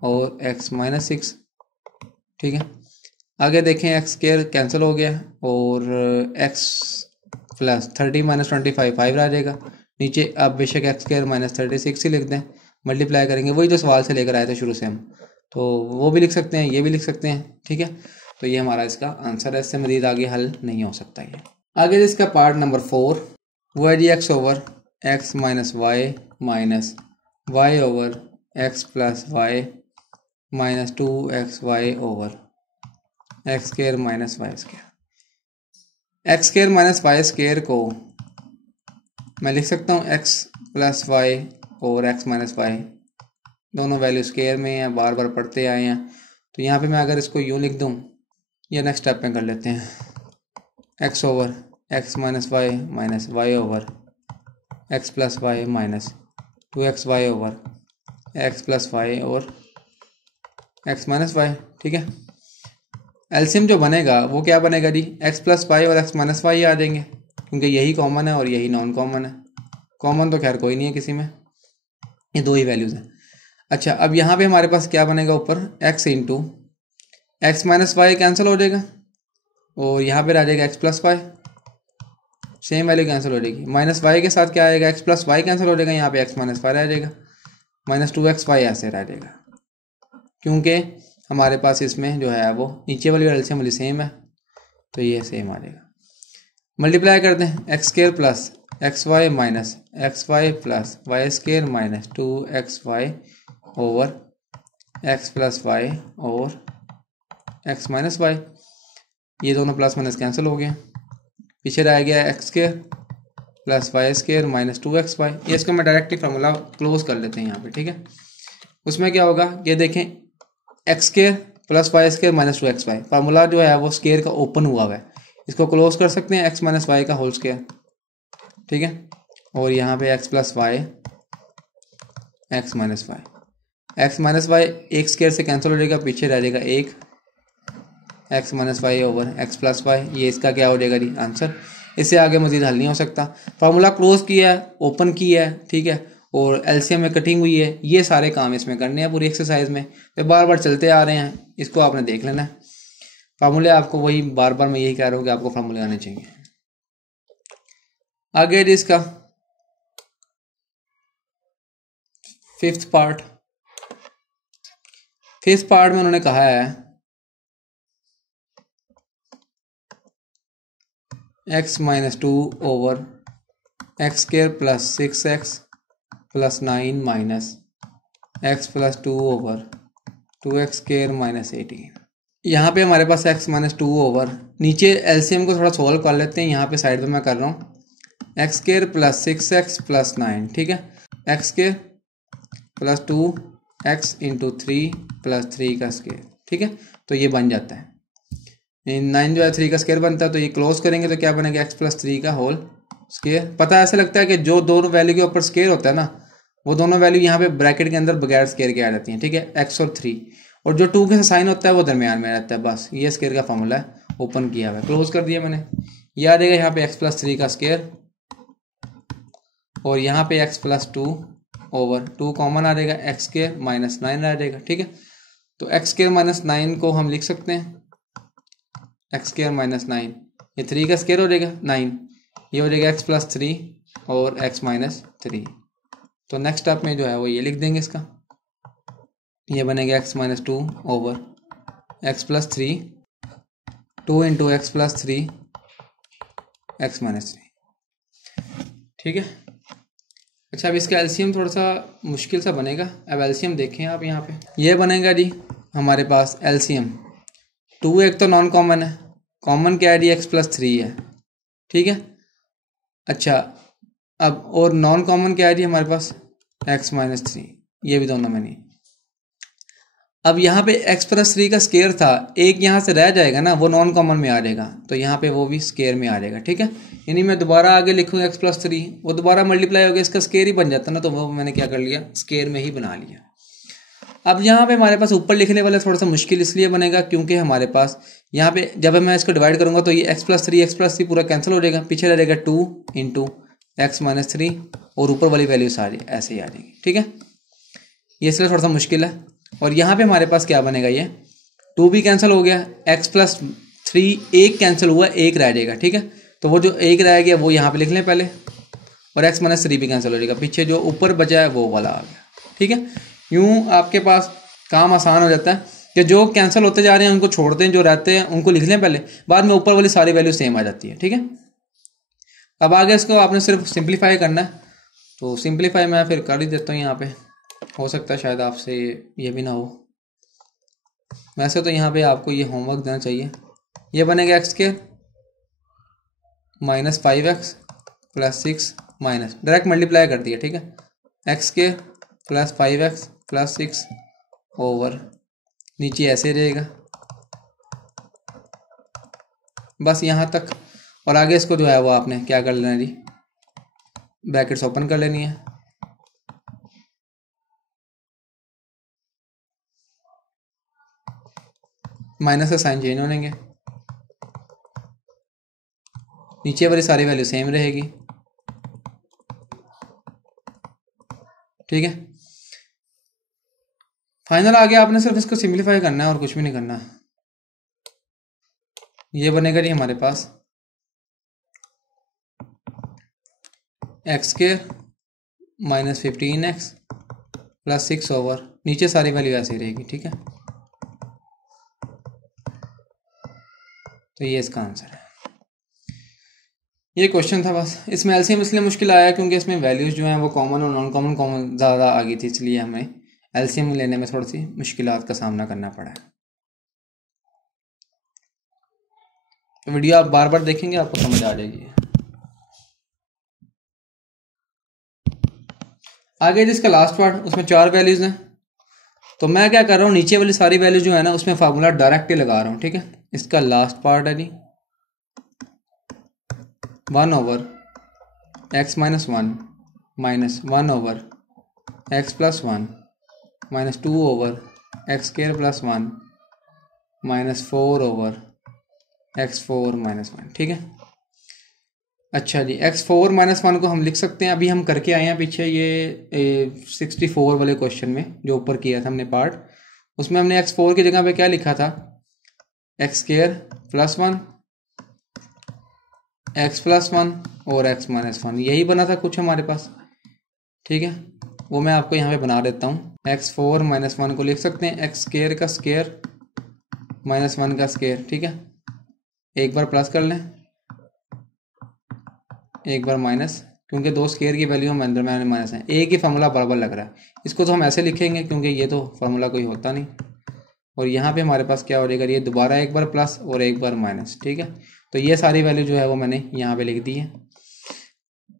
और x माइनस 6, ठीक है। आगे देखें x स्क्वायर कैंसिल हो गया और x प्लस 30 माइनस 25 5 रह जाएगा। नीचे अब बेशक x स्क्वायर माइनस 36 ही लिख दें, मल्टीप्लाई करेंगे वही जो सवाल से लेकर आए थे शुरू से हम, तो वो भी लिख सकते हैं, ये भी लिख सकते हैं, ठीक है। तो ये हमारा इसका आंसर है, इससे मज़ीद आगे हल नहीं हो सकता। ये आगे इसका पार्ट नंबर 4 वो है जी x over x minus Y minus Y over x plus Y minus 2xy over x square minus Y square. X square minus Y square को मैं लिख सकता हूँ x प्लस वाई और x माइनस वाई, दोनों वैल्यू स्क्वायर में हैं, बार बार पढ़ते आए हैं। तो यहाँ पे मैं अगर इसको यूँ लिख दूँ, ये नेक्स्ट स्टेप में कर लेते हैं, x over x minus Y minus Y over x plus Y minus 2xy over x plus Y और x माइनस वाई, ठीक है। एलसीएम जो बनेगा वो क्या बनेगा जी, x प्लस वाई और x माइनस वाई आ जाएंगे, क्योंकि यही कॉमन है और यही नॉन कॉमन है। कॉमन तो खैर कोई नहीं है किसी में, ये दो ही वैल्यूज़ हैं। अच्छा, अब यहाँ पे हमारे पास क्या बनेगा, ऊपर x into X minus Y cancel हो जाएगा और यहाँ पे आ जाएगा X plus Y, same value cancel हो जाएगी। माइनस वाई के साथ क्या आएगा, एक्स प्लस वाई कैंसिल हो जाएगा, यहाँ पे एक्स माइनस वाई रह जाएगा, माइनस 2xy ऐसे रह जाएगा, क्योंकि हमारे पास इसमें जो है वो नीचे वाली और एलसीएम वाली सेम है, तो ये सेम आ जाएगा। मल्टीप्लाई करते हैं, X square plus X Y minus X Y plus Y square minus 2xy over X plus Y और एक्स माइनस वाई, ये दोनों प्लस माइनस कैंसिल हो गए, पीछे रह गया X square plus Y square minus 2xy। ये इसको मैं डायरेक्टली फार्मूला क्लोज कर लेते हैं यहाँ पे, ठीक है। उसमें क्या होगा, ये देखें X square plus Y square minus 2xy, formula जो है वो स्केयर का ओपन हुआ हुआ है, इसको क्लोज कर सकते हैं एक्स माइनस वाई का होल स्केयर, ठीक है। और यहाँ पे X plus Y X minus Y, X minus Y एक स्केयर से कैंसिल हो जाएगा, पीछे रह जाएगा एक X minus Y over X plus Y, ये इसका क्या हो जाएगा जी आंसर। इससे आगे मजीद हल नहीं हो सकता। फार्मूला क्लोज किया है, ओपन किया है, ठीक है, और एलसीएम में कटिंग हुई है, ये सारे काम इसमें करने हैं पूरी एक्सरसाइज में, तो बार बार चलते आ रहे हैं, इसको आपने देख लेना है। फार्मूले आपको वही बार बार मैं यही कह रहा हूँ कि आपको फार्मूले आने चाहिए। आगे इसका फिफ्थ पार्ट में उन्होंने कहा है x minus 2 over x square plus 6x plus 9 minus X plus 2 over 2x square minus 18। यहाँ पे हमारे पास x माइनस 2 ओवर, नीचे एलसीएम को थोड़ा सोल्व कर लेते हैं, यहाँ पे साइड पे मैं कर रहा हूँ x square plus 6x plus 9, ठीक है, x square plus 2x into 3 plus 3 का स्केयर, ठीक है, तो ये बन जाता है 9 जो है 3 का स्केयर बनता है, तो ये क्लोज करेंगे तो क्या बनेगा एक्स प्लस 3 का होल स्केयर। पता है, ऐसा लगता है कि जो दोनों वैल्यू के ऊपर स्केयर होता है ना, वो दोनों वैल्यू यहाँ पे ब्रैकेट के अंदर बगैर स्केयर के आ जाती हैं, ठीक है, एक्स और 3, और जो 2 के साइन होता है वो दरमियान में रहता है, बस ये स्केयर का फॉर्मूला है, ओपन किया हुआ है, क्लोज कर दिया मैंने। ये आ जाएगा यहाँ पे एक्स प्लस 3 का स्केयर और यहाँ पे एक्स प्लस 2 ओवर 2 कॉमन आ जाएगा, एक्स स्केयर माइनस 9 आ जाएगा, ठीक है। तो एक्स स्केयर माइनस 9 को हम लिख सकते हैं एक्स स्केयर माइनस 9, ये 3 का स्केयर हो जाएगा 9, ये हो जाएगा एक्स प्लस 3 और एक्स माइनस 3। तो नेक्स्ट स्टेप में जो है वो ये लिख देंगे इसका, ये बनेगा x minus 2 over X plus 3 2 into x plus 3 x minus 3, ठीक है। अच्छा, अब इसका एलसीएम थोड़ा सा मुश्किल सा बनेगा। अब एलसीएम देखें आप, यहाँ पे ये बनेगा जी हमारे पास एलसीएम 2 एक तो नॉन कॉमन है, कॉमन क्या है जी एक्स प्लस 3 है, ठीक है। अच्छा, अब और नॉन कॉमन क्या है जी हमारे पास एक्स माइनस 3, ये भी दोनों में नहीं। अब यहाँ पे एक्स प्लस 3 का स्केयर था, एक यहाँ से रह जाएगा ना, वो नॉन कॉमन में आ जाएगा, तो यहाँ पे वो भी स्केयर में आ जाएगा, ठीक है। यानी मैं दोबारा आगे लिखूँ एक्स प्लस 3, वो दोबारा मल्टीप्लाई हो गया, इसका स्केयर ही बन जाता ना, तो वो मैंने क्या कर लिया, स्केयर में ही बना लिया। अब यहाँ पे हमारे पास ऊपर लिखने वाला थोड़ा सा मुश्किल इसलिए बनेगा क्योंकि हमारे पास यहाँ पे जब मैं इसको डिवाइड करूंगा तो ये एक्स प्लस 3 पूरा कैंसिल हो जाएगा, पीछे रह जाएगा 2 इंटू एक्स माइनस 3 और ऊपर वाली वैल्यू सारी ऐसे ही आ जाएगी, ठीक है। ये इसलिए थोड़ा सा मुश्किल है। और यहाँ पे हमारे पास क्या बनेगा, ये 2 भी कैंसिल हो गया, एक्स प्लस 3 एक कैंसिल हुआ, एक रह जाएगा, ठीक है। तो वो जो एक रह गया वो यहाँ पे लिख लें पहले, और एक्स माइनस 3 भी कैंसिल हो जाएगा, पीछे जो ऊपर बचा है वो वाला आ गया, ठीक है। यूँ आपके पास काम आसान हो जाता है कि जो कैंसिल होते जा रहे हैं उनको छोड़ दें, जो रहते हैं उनको लिख लें पहले, बाद में ऊपर वाली सारी वैल्यू सेम आ जाती है, ठीक है। अब आगे इसको आपने सिर्फ सिंप्लीफाई करना है, तो सिंप्लीफाई मैं फिर कर ही देता हूँ यहाँ पे, हो सकता है शायद आपसे ये भी ना हो, वैसे तो यहाँ पे आपको ये होमवर्क देना चाहिए। ये बनेगा एक्स के minus 5x plus 6 minus, direct multiply कर दिया, ठीक है, एक्स के प्लस 5x प्लस 6 ओवर नीचे ऐसे रहेगा, बस यहाँ तक। और आगे इसको जो है वो आपने क्या कर लेना है जी, ब्रैकेट्स ओपन कर लेनी है, माइनस का साइन चेंज होनेंगे, नीचे वाली सारी वैल्यू सेम रहेगी, ठीक है। फाइनल आ गया, आपने सिर्फ इसको सिंप्लीफाई करना है और कुछ भी नहीं करना। ये बनेगा जी हमारे पास x square minus 15x plus 6 over, नीचे सारी वैल्यू ऐसे ही रहेगी, ठीक है। तो ये इसका आंसर है। ये क्वेश्चन था बस। इसमें एलसीएम इसलिए मुश्किल आया क्योंकि इसमें वैल्यूज जो हैं वो कॉमन और नॉन कॉमन ज़्यादा आ गई थी, इसलिए हमें एलसीएम लेने में थोड़ी सी मुश्किलात का सामना करना पड़ा है। तो वीडियो आप बार बार देखेंगे आपको समझ आ जाएगी। आगे जिसका लास्ट पार्ट, उसमें 4 वैल्यूज हैं। तो मैं क्या कर रहा हूँ, नीचे वाली सारी वैल्यू जो है ना उसमें फार्मूला डायरेक्ट ही लगा रहा हूँ, ठीक है। इसका लास्ट पार्ट है जी 1 over x minus 1 minus 1 over x plus 1 minus 2 over x square plus 1 minus 4 over x4 minus 1, ठीक है। अच्छा जी, x4 माइनस 1 को हम लिख सकते हैं, अभी हम करके आए हैं पीछे ये 64 वाले क्वेश्चन में जो ऊपर किया था हमने पार्ट, उसमें हमने x4 की जगह पे क्या लिखा था, x square plus 1 x plus 1 और x माइनस 1, यही बना था कुछ हमारे पास, ठीक है। वो मैं आपको यहाँ पे बना देता हूँ। x4 माइनस 1 को लिख सकते हैं एक्स स्क्वायर का स्क्वायर माइनस 1 का स्क्वायर, ठीक है। एक बार प्लस कर लें, एक बार माइनस, क्योंकि 2 स्क्वायर की वैल्यू हम अंदर में माइनस है, एक ही फार्मूला बराबर लग रहा है। इसको तो हम ऐसे लिखेंगे क्योंकि ये तो फार्मूला कोई होता नहीं, और यहाँ पे हमारे पास क्या हो जाएगा, ये दोबारा एक बार प्लस और एक बार माइनस, ठीक है। तो ये सारी वैल्यू जो है वो मैंने यहाँ पे लिख दी है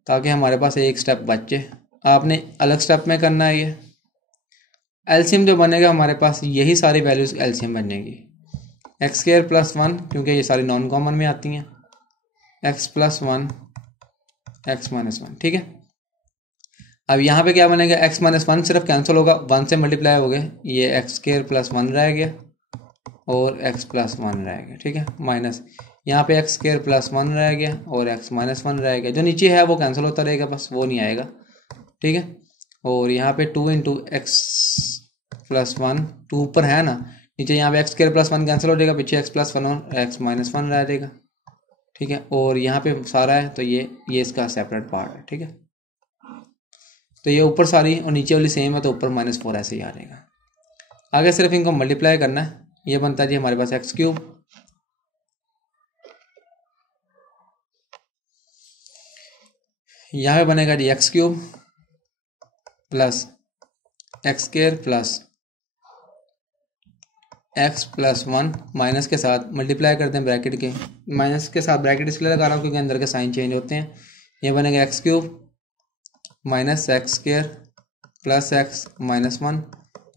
ताकि हमारे पास एक स्टेप बचे। आपने अलग स्टेप में करना है। ये एलसीएम जो बनेगा हमारे पास, यही सारी वैल्यूज एलसीएम बनेगी। एक्स स्क्वायर प्लस 1 क्योंकि ये सारी नॉन कॉमन में आती हैं, एक्स प्लस 1 एक्स माइनस 1, ठीक है। अब यहाँ पे क्या बनेगा, एक्स माइनस 1 सिर्फ कैंसिल होगा, 1 से मल्टीप्लाई हो गए, ये एक्स स्क्वायर प्लस 1 रह गया और एक्स प्लस 1 रह गया, ठीक है। माइनस यहाँ पे एक्स स्क्वायर प्लस 1 रह गया और एक्स माइनस 1 रह गया, जो नीचे है वो कैंसिल होता रहेगा, बस वो नहीं आएगा, ठीक है। और यहाँ पे 2 इंटू एक्स प्लस 1, 2 ऊपर है ना, नीचे यहाँ पे एक्स स्क्वायर प्लस 1 कैंसिल हो जाएगा, पीछे एक्स प्लस 1 और एक्स माइनस 1 रह जाएगा, ठीक है। और यहाँ पे सारा है तो ये इसका सेपरेट पार्ट है, ठीक है। तो ये ऊपर सारी और नीचे वाली सेम है तो ऊपर -4 ऐसे ही आ जाएगा। आगे सिर्फ इनको मल्टीप्लाई करना है, ये बनता है जी हमारे पास एक्स क्यूब यहाँ पे बनेगा जी x cube plus x square plus x plus 1 minus के साथ मल्टीप्लाई करते हैं ब्रैकेट के, माइनस के साथ ब्रैकेट इसलिए लगा रहा हूँ क्योंकि अंदर के साइन चेंज होते हैं। ये बनेगा x cube minus x square plus x minus 1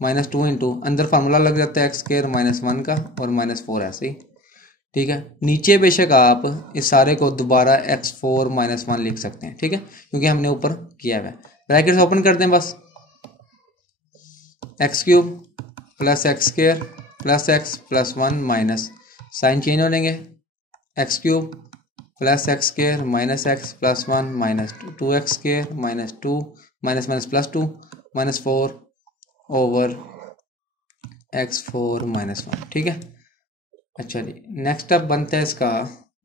minus 2 into, अंदर फार्मूला लग जाता है एक्स स्क्वायर माइनस 1 का और -4 ऐसे ही, ठीक है। नीचे बेशक आप इस सारे को दोबारा x4 माइनस 1 लिख सकते हैं, ठीक है, क्योंकि हमने ऊपर किया हुआ है। ब्रैकेट्स ओपन कर दें बस, X cube plus x square plus x plus 1 minus, sign change हो जाएंगे, X cube plus x square minus X plus 1 minus 2 X square minus 2 minus minus plus 2 -4 over x4 minus 1, ठीक है। अच्छा जी, next step बनता है इसका,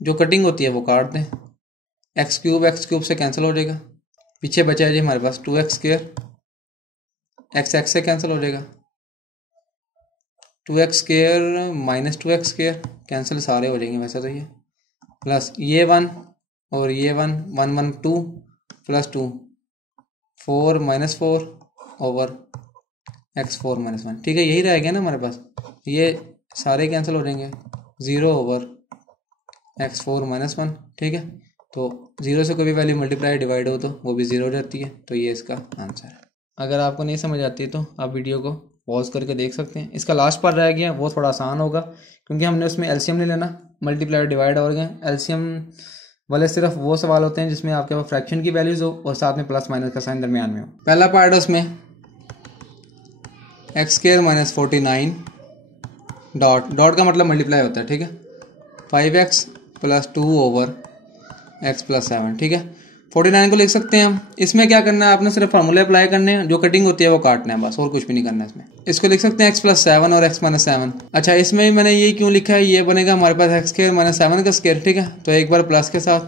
जो cutting होती है वो काट दें, एक्स क्यूब से कैंसिल हो जाएगा, पीछे बचा है जी हमारे पास 2x स्क्वायर, एक्स से कैंसिल हो जाएगा, 2x square minus 2x square cancel सारे हो जाएंगे वैसे तो ये, प्लस ये 1 और ये 1 1 1 2 प्लस 2 4 -4 ओवर x4 माइनस 1, ठीक है। यही रह गया ना हमारे पास, ये सारे कैंसिल हो जाएंगे, 0 ओवर x4 माइनस 1, ठीक है। तो 0 से कोई भी वैल्यू मल्टीप्लाई डिवाइड हो तो वो भी 0 हो जाती है, तो ये इसका आंसर है। अगर आपको नहीं समझ आती तो आप वीडियो को पॉज करके देख सकते हैं। इसका लास्ट पार्ट रह गया, वो थोड़ा आसान होगा क्योंकि हमने उसमें एलसीएम नहीं लेना, मल्टीप्लाई डिवाइड हो गए। एलसीएम वाले सिर्फ वो सवाल होते हैं जिसमें आपके पास फ्रैक्शन की वैल्यूज हो और साथ में प्लस माइनस का साइन दरमियान में हो। पहला पार्ट है उसमें एक्स स्क्वायर माइनस 49 डॉट का मतलब मल्टीप्लाई होता है, ठीक है, 5x plus 2 over x plus 7, ठीक है। 49 को लिख सकते हैं हम। इसमें क्या करना है, आपने सिर्फ फार्मूले अप्लाई करने हैं, जो कटिंग होती है वो काटना है बस, और कुछ भी नहीं करना है इसमें। इसको लिख सकते हैं x + 7 और x - 7। अच्छा, इसमें मैंने ये क्यों लिखा है, ये बनेगा हमारे पास x² - 7 का स्क्वायर, ठीक है। तो एक बार प्लस के साथ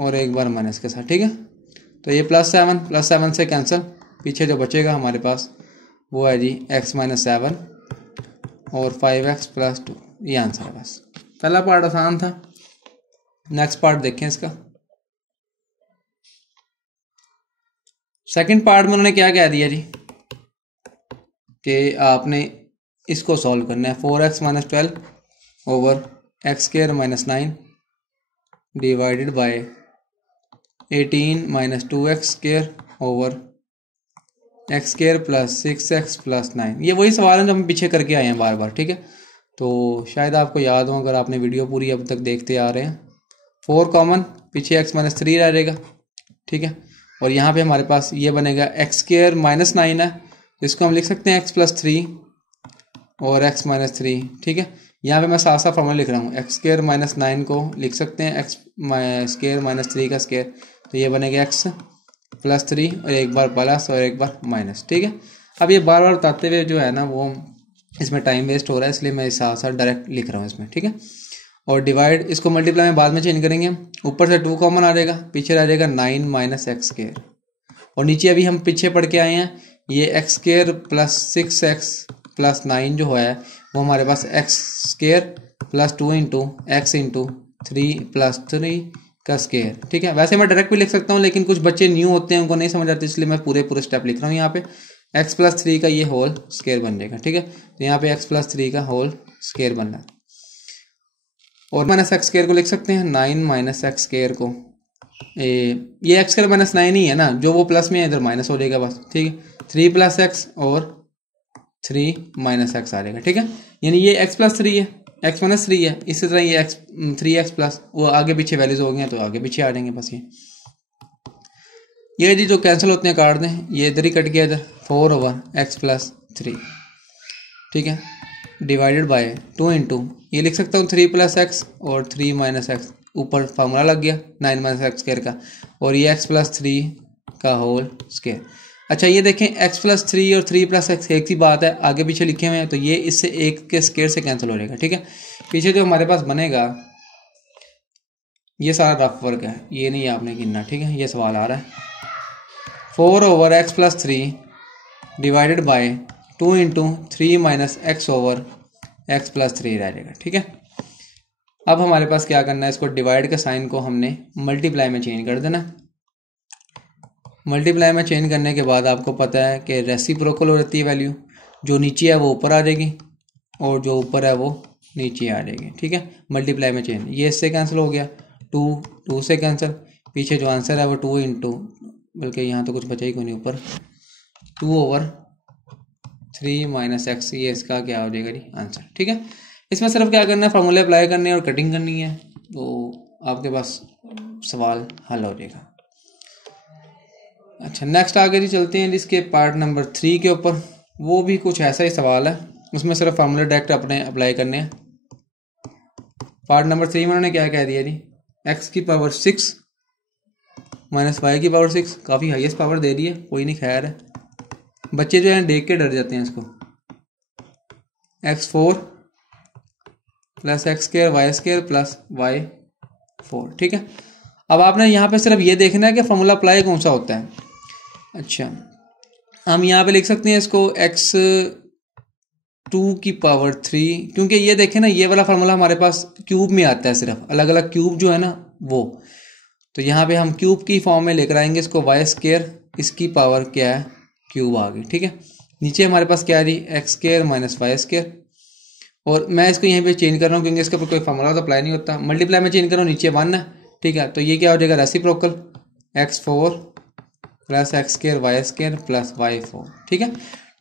और एक बार माइनस के साथ, ठीक है। तो ये +7 से कैंसिल, पीछे जो बचेगा हमारे पास वो है जी x - 7 और 5x + 2। ये आंसर है बस। पहला पार्ट आसान था। नेक्स्ट पार्ट देखें इसका। सेकंड पार्ट में उन्होंने क्या कह दिया जी कि आपने इसको सॉल्व करना है। 4x - 12 over x² - 9 divided by 18 - 2x² over x² + 6x + 9। ये वही सवाल है जो हम पीछे करके आए हैं बार बार, ठीक है। तो शायद आपको याद हो अगर आपने वीडियो पूरी अब तक देखते आ रहे हैं। 4 कॉमन, पीछे x - 3 रह जाएगा, ठीक है। और यहाँ पे हमारे पास ये बनेगा x² - 9 है, इसको हम लिख सकते हैं x + 3 और x - 3, ठीक है। यहाँ पे मैं साथ साथ फॉर्मूला लिख रहा हूँ। x² - 9 को लिख सकते हैं x² - 3 का स्क्वायर, तो ये बनेगा x + 3 और एक बार प्लस और एक बार माइनस, ठीक है। अब ये बार बार बताते हुए जो है ना वो इसमें टाइम वेस्ट हो रहा है, इसलिए मैं साथ साथ डायरेक्ट लिख रहा हूँ इसमें, ठीक है। और डिवाइड, इसको मल्टीप्लाई में बाद में चेंज करेंगे। ऊपर से 2 कॉमन आ जाएगा, पीछे रह जाएगा 9 - x²। और नीचे अभी हम पीछे पढ़ के आए हैं, ये x² + 6x + 9 जो है वो हमारे पास x² + 2 × x × 3 + 3 का स्क्वायर, ठीक है। वैसे मैं डायरेक्ट भी लिख सकता हूँ, लेकिन कुछ बच्चे न्यू होते हैं, उनको नहीं समझ आती, इसलिए मैं पूरे स्टेप लिख रहा हूँ। यहाँ पे x + 3 का ये होल स्क्वायर बन जाएगा, ठीक है। तो यहाँ पे x + 3 का होल स्क्वायर बन रहा है। और -x² को लिख सकते हैं 9 - x² को, ये x² - 9 ही है ना, जो वो प्लस में है इधर माइनस हो जाएगा बस, ठीक है। 3 + x और 3 - x आ जाएगा, ठीक है। यानी ये x + 3 है, x - 3 है, इसी तरह ये 3x प्लस वो आगे पीछे वैल्यूज हो गई हैं तो आगे पीछे आ जाएंगे बस। ये जी जो कैंसिल होते हैं काट दें, ये इधर ही कट गया इधर 4 ओवर x + 3, ठीक है, डिवाइडेड बाय 2 × ये लिख सकता हूँ 3 + x और 3 - x, ऊपर फार्मूला लग गया 9 - x² का, और ये x + 3 का होल स्क्वायर। अच्छा ये देखें x + 3 और 3 + x एक ही बात है, आगे पीछे लिखे हुए हैं, तो ये इससे एक के स्क्वायर से कैंसिल हो जाएगा, ठीक है। पीछे जो हमारे पास बनेगा ये सारा रफ वर्क है, ये नहीं आपने गिनना, ठीक है। ये सवाल आ रहा है 4 over x + 3 divided by 2 × 3 - x over x + 3 रह जाएगा, ठीक है। अब हमारे पास क्या करना है, इसको डिवाइड के साइन को हमने मल्टीप्लाई में चेंज कर देना। मल्टीप्लाई में चेंज करने के बाद आपको पता है कि रेसिप्रोकल हो जाती है वैल्यू, जो नीचे है वो ऊपर आ जाएगी और जो ऊपर है वो नीचे आ जाएगी, ठीक है। मल्टीप्लाई में चेंज, ये इससे कैंसिल हो गया, 2 से कैंसिल, पीछे जो आंसर है वो 2 × बल्कि यहाँ तो कुछ बचा ही कोई नहीं, ऊपर 2 ओवर 3 - x, ये इसका क्या हो जाएगा जी आंसर, ठीक है। इसमें सिर्फ क्या करना है, फार्मूले अप्लाई करने और कटिंग करनी है, तो आपके पास सवाल हल हो जाएगा। अच्छा नेक्स्ट आगे जी चलते हैं जिसके पार्ट नंबर 3 के ऊपर, वो भी कुछ ऐसा ही सवाल है, उसमें सिर्फ फार्मूले डायरेक्ट अपने अप्लाई करने हैं। पार्ट नंबर 3 में उन्होंने क्या कह दिया जी, x⁻6 - y⁻6, काफ़ी हाईएस्ट पावर दे दी है, कोई नहीं खैर है, बच्चे जो हैं देख के डर जाते हैं इसको। x4 + x² y² + y4, ठीक है। अब आपने यहाँ पे सिर्फ ये देखना है कि फॉर्मूला अप्लाई कौन सा होता है। अच्छा हम यहाँ पे लिख सकते हैं इसको x⁻2, क्योंकि ये देखें ना ये वाला फार्मूला हमारे पास क्यूब में आता है, सिर्फ अलग अलग क्यूब जो है ना वो, तो यहाँ पे हम क्यूब की फॉर्म में लेकर आएंगे इसको, y², इसकी पावर क्या है क्यूब आ गई, ठीक है। नीचे हमारे पास क्या है जी x² - y², और मैं इसको यहीं पे चेंज कर रहा हूँ क्योंकि इसके ऊपर कोई फार्मूला तो अप्लाई नहीं होता। मल्टीप्लाई में चेंज कर रहा हूँ, नीचे 1 है, ठीक है। तो ये क्या हो जाएगा reciprocal, x4 + x² y² + y4, ठीक है।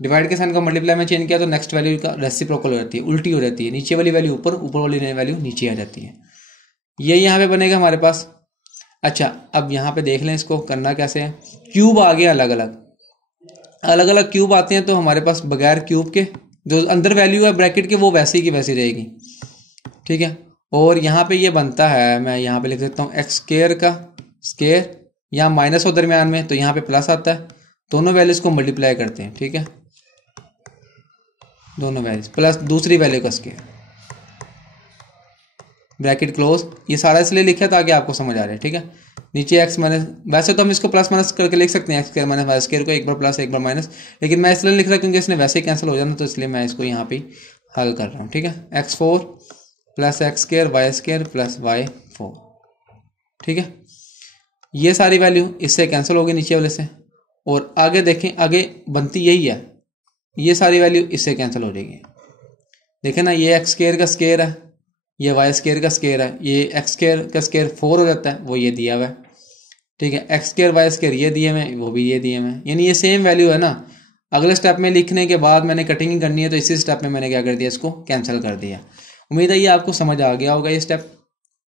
डिवाइड के साइन को मल्टीप्लाई में चेंज किया तो नेक्स्ट वैल्यू का रेसिप्रोकल हो जाती है, उल्टी हो जाती है, नीचे वाली वैल्यू ऊपर, ऊपर वाली वैल्यू नीचे आ जाती है, ये यहाँ पे बनेगा हमारे पास। अच्छा अब यहाँ पे देख लें इसको करना कैसे है, क्यूब आ गया, अलग अलग क्यूब आते हैं, तो हमारे पास बगैर क्यूब के जो अंदर वैल्यू है ब्रैकेट के वो वैसी की वैसी रहेगी, ठीक है। और यहाँ पे ये बनता है, मैं यहाँ पे लिख देता हूँ x² का स्केयर, यहाँ माइनस हो दरमियान में तो यहाँ पे प्लस आता है, दोनों वैल्यूज़ को मल्टीप्लाई करते हैं, ठीक है, दोनों वैल्यूज प्लस दूसरी वैल्यू का स्केयर, ब्रैकेट क्लोज। ये सारा इसलिए लिखा ताकि आपको समझ आ रहा है, ठीक है। नीचे एक्स माइनस, वैसे तो हम इसको प्लस माइनस करके लिख सकते हैं, X square minus Y square को, एक बार प्लस एक बार माइनस, लेकिन मैं इसलिए लिख रहा हूँ क्योंकि इसने वैसे ही कैंसिल हो जाना, तो इसलिए मैं इसको यहाँ पे हल कर रहा हूँ, ठीक है। x4 plus X square Y square plus y4, ठीक है। ये सारी वैल्यू इससे कैंसिल होगी नीचे वाले से, और आगे देखें, आगे बनती यही है, ये सारी वैल्यू इससे कैंसिल हो जाएगी। देखें ना, ये एक्स स्केयर का स्केयर है, ये वाई स्केयर का स्केयर है, ये एक्स स्केयर का स्केयर 4 हो जाता है, वो ये दिया हुआ है, ठीक है। एक्स स्केयर वाई स्केयर ये दिए हुए, वो भी ये दिए हुए, यानी ये सेम वैल्यू है ना। अगले स्टेप में लिखने के बाद मैंने कटिंग ही करनी है, तो इसी स्टेप में मैंने क्या कर दिया, इसको कैंसिल कर दिया। उम्मीद है ये आपको समझ आ गया होगा ये स्टेप।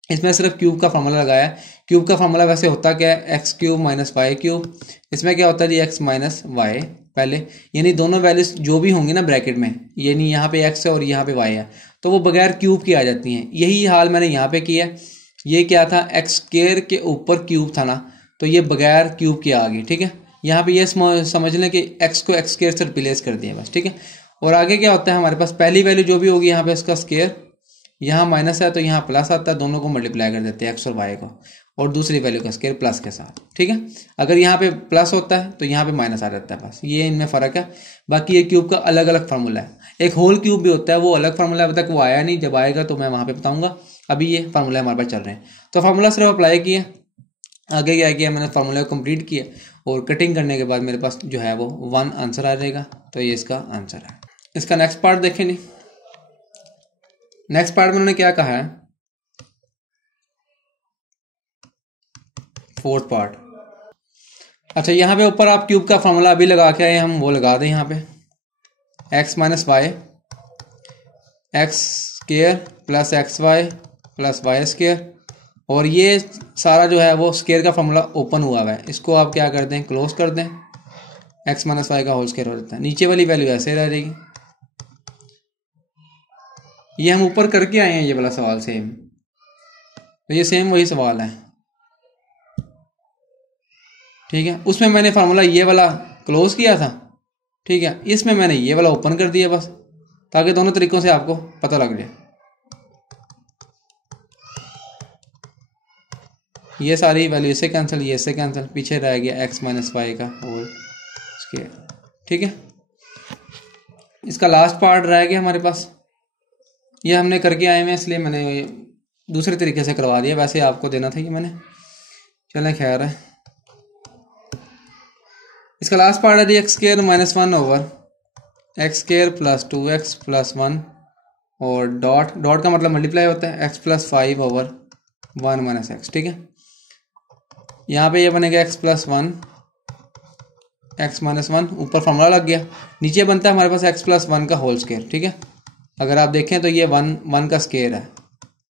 इसमें सिर्फ क्यूब का फार्मूला लगाया है। क्यूब का फार्मूला वैसे होता क्या है, X cube minus Y cube. इसमें क्या होता है जी, एक्स माइनस वाई पहले, यानी दोनों वैल्यूज जो भी होंगी ना ब्रैकेट में, यानी यहाँ पे एक्स है और यहाँ पे वाई है, तो वो बगैर क्यूब की आ जाती हैं। यही हाल मैंने यहाँ पे किया। ये क्या था, एक्स स्क्वायर के ऊपर क्यूब था ना, तो ये बगैर क्यूब की आ गई, ठीक है। यहाँ पे ये समझ लें कि एक्स को एक्स स्क्वायर से रिप्लेस कर दिया बस, ठीक है। और आगे क्या होता है हमारे पास, पहली वैल्यू जो भी होगी यहाँ पे इसका स्क्वायर, यहाँ माइनस है तो यहाँ प्लस आता है, दोनों को मल्टीप्लाई कर देते हैं एक्स और वाई को, और दूसरी वैल्यू का स्क्वायर प्लस के साथ, ठीक है। अगर यहाँ पे प्लस होता है तो यहाँ पे माइनस आ जाता है, बस ये इनमें फ़र्क है। बाकी ये क्यूब का अलग अलग फार्मूला है। एक होल क्यूब भी होता है, वो अलग फार्मूला है, अभी तक वो आया नहीं, जब आएगा तो मैं वहाँ पे बताऊँगा। अभी ये फार्मूला हमारे पास चल रहे हैं, तो फार्मूला सिर्फ अप्लाई किया, आगे क्या किया मैंने, फार्मूला को कंप्लीट किया, और कटिंग करने के बाद मेरे पास जो है वो 1 आंसर आ जाएगा। तो ये इसका आंसर है। इसका नेक्स्ट पार्ट देखें नहीं, नेक्स्ट पार्ट में उन्होंने क्या कहा है, फोर्थ पार्ट। अच्छा, यहाँ पे ऊपर आप क्यूब का फार्मूला अभी लगा के आए, हम वो लगा दें यहाँ पे, X minus Y X square plus X Y plus Y square, और ये सारा जो है वो स्क्वायर का फार्मूला ओपन हुआ है, इसको आप क्या कर दें, क्लोज कर दें, एक्स माइनस वाई का होल स्क्वायर हो जाता है। नीचे वाली वैल्यू ऐसे रह जाएगी। ये हम ऊपर करके आए हैं ये वाला सवाल सेम, तो ये सेम वही सवाल है, ठीक है। उसमें मैंने फार्मूला ये वाला क्लोज किया था, ठीक है, इसमें मैंने ये वाला ओपन कर दिया बस, ताकि दोनों तरीकों से आपको पता लग जाए। ये सारी वैल्यू इससे कैंसिल, ये इससे कैंसिल, पीछे रह गया एक्स माइनस वाई का होल स्क्वायर, ठीक है। इसका लास्ट पार्ट रह गया हमारे पास, ये हमने करके आए हैं, इसलिए मैंने दूसरे तरीके से करवा दिया, वैसे आपको देना था ये मैंने, चलें खैर है। इसका लास्ट पार्ट है जी, x square minus 1 over x square plus 2x plus 1, और डॉट डॉट का मतलब मल्टीप्लाई होता है, x plus 5 over 1 minus x, ठीक है। यहाँ पे ये बनेगा x प्लस 1 x माइनस 1, ऊपर फार्मूला लग गया, नीचे बनता है हमारे पास x प्लस 1 का होल स्क्वायर, ठीक है। अगर आप देखें तो ये 1 का स्क्वायर है,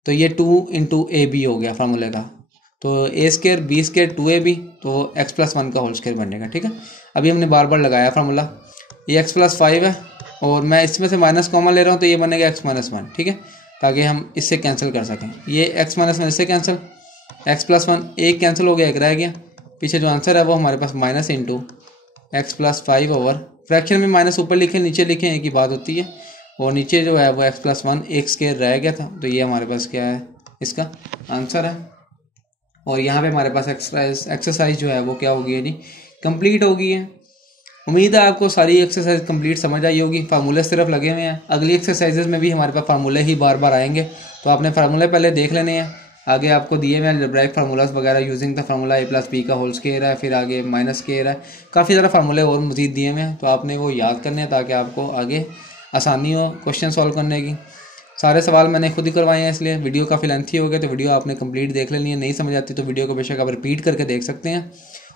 तो ये 2 इंटू ए बी हो गया फार्मूले का, तो ए स्क्वायर बी स्क्वायर 2ab, तो x प्लस 1 का होल स्क्वायर बनेगा, ठीक है। अभी हमने बार बार लगाया फार्मूला, ये x प्लस 5 है, और मैं इसमें से माइनस कॉमन ले रहा हूँ, तो ये बनेगा x माइनस 1, ठीक है, ताकि हम इससे कैंसिल कर सकें। ये x माइनस 1 इससे कैंसिल, x प्लस 1 एक कैंसिल हो गया, एक रह गया, पीछे जो आंसर है वो हमारे पास minus into x plus 5 over, fraction में माइनस ऊपर लिखे नीचे लिखे एक ही बात होती है, और नीचे जो है वो x प्लस 1 एक स्क्वायर रह गया था, तो ये हमारे पास क्या है, इसका आंसर है। और यहाँ पे हमारे पास एक्सरसाइज जो है वो क्या होगी जी, कंप्लीट हो गई है। उम्मीद है आपको सारी एक्सरसाइज कंप्लीट समझ आई होगी। फार्मूले सिर्फ लगे हुए हैं, अगली एक्सरसाइजेज में भी हमारे पास फार्मूले ही बार बार आएंगे, तो आपने फार्मूले पहले देख लेने हैं। आगे आपको दिए हुए हैं अलजेब्राइक फार्मूलाज वगैरह, using the formula a plus B का होल स्क्वायर है, फिर आगे माइनस स्क्वायर है, काफ़ी ज़्यादा फार्मूले और मजीद दिए हुए हैं, तो आपने वो याद करने हैं ताकि आपको आगे आसानी हो क्वेश्चन सॉल्व करने की। सारे सवाल मैंने खुद ही करवाए हैं, इसलिए वीडियो काफ़ी लेंथी हो गए, तो वीडियो आपने कंप्लीट देख लेनी है। नहीं समझ आती तो वीडियो को बेशक आप रिपीट करके देख सकते हैं।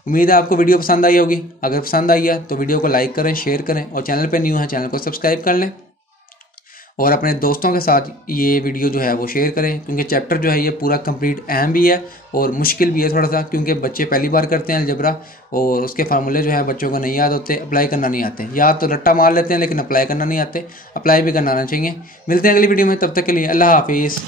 उम्मीद है आपको वीडियो पसंद आई होगी। अगर पसंद आई है तो वीडियो को लाइक करें, शेयर करें, और चैनल पे न्यू है चैनल को सब्सक्राइब कर लें, और अपने दोस्तों के साथ ये वीडियो जो है वो शेयर करें, क्योंकि चैप्टर जो है ये पूरा कंप्लीट अहम भी है और मुश्किल भी है थोड़ा सा, क्योंकि बच्चे पहली बार करते हैं अलजबरा, और उसके फार्मूले जो है बच्चों को नहीं याद होते, अप्लाई करना नहीं आते, याद तो रट्टा मार लेते हैं लेकिन अप्लाई करना नहीं आते, अप्लाई भी करना आना चाहिए। मिलते हैं अगली वीडियो में, तब तक के लिए अल्लाह हाफिज़।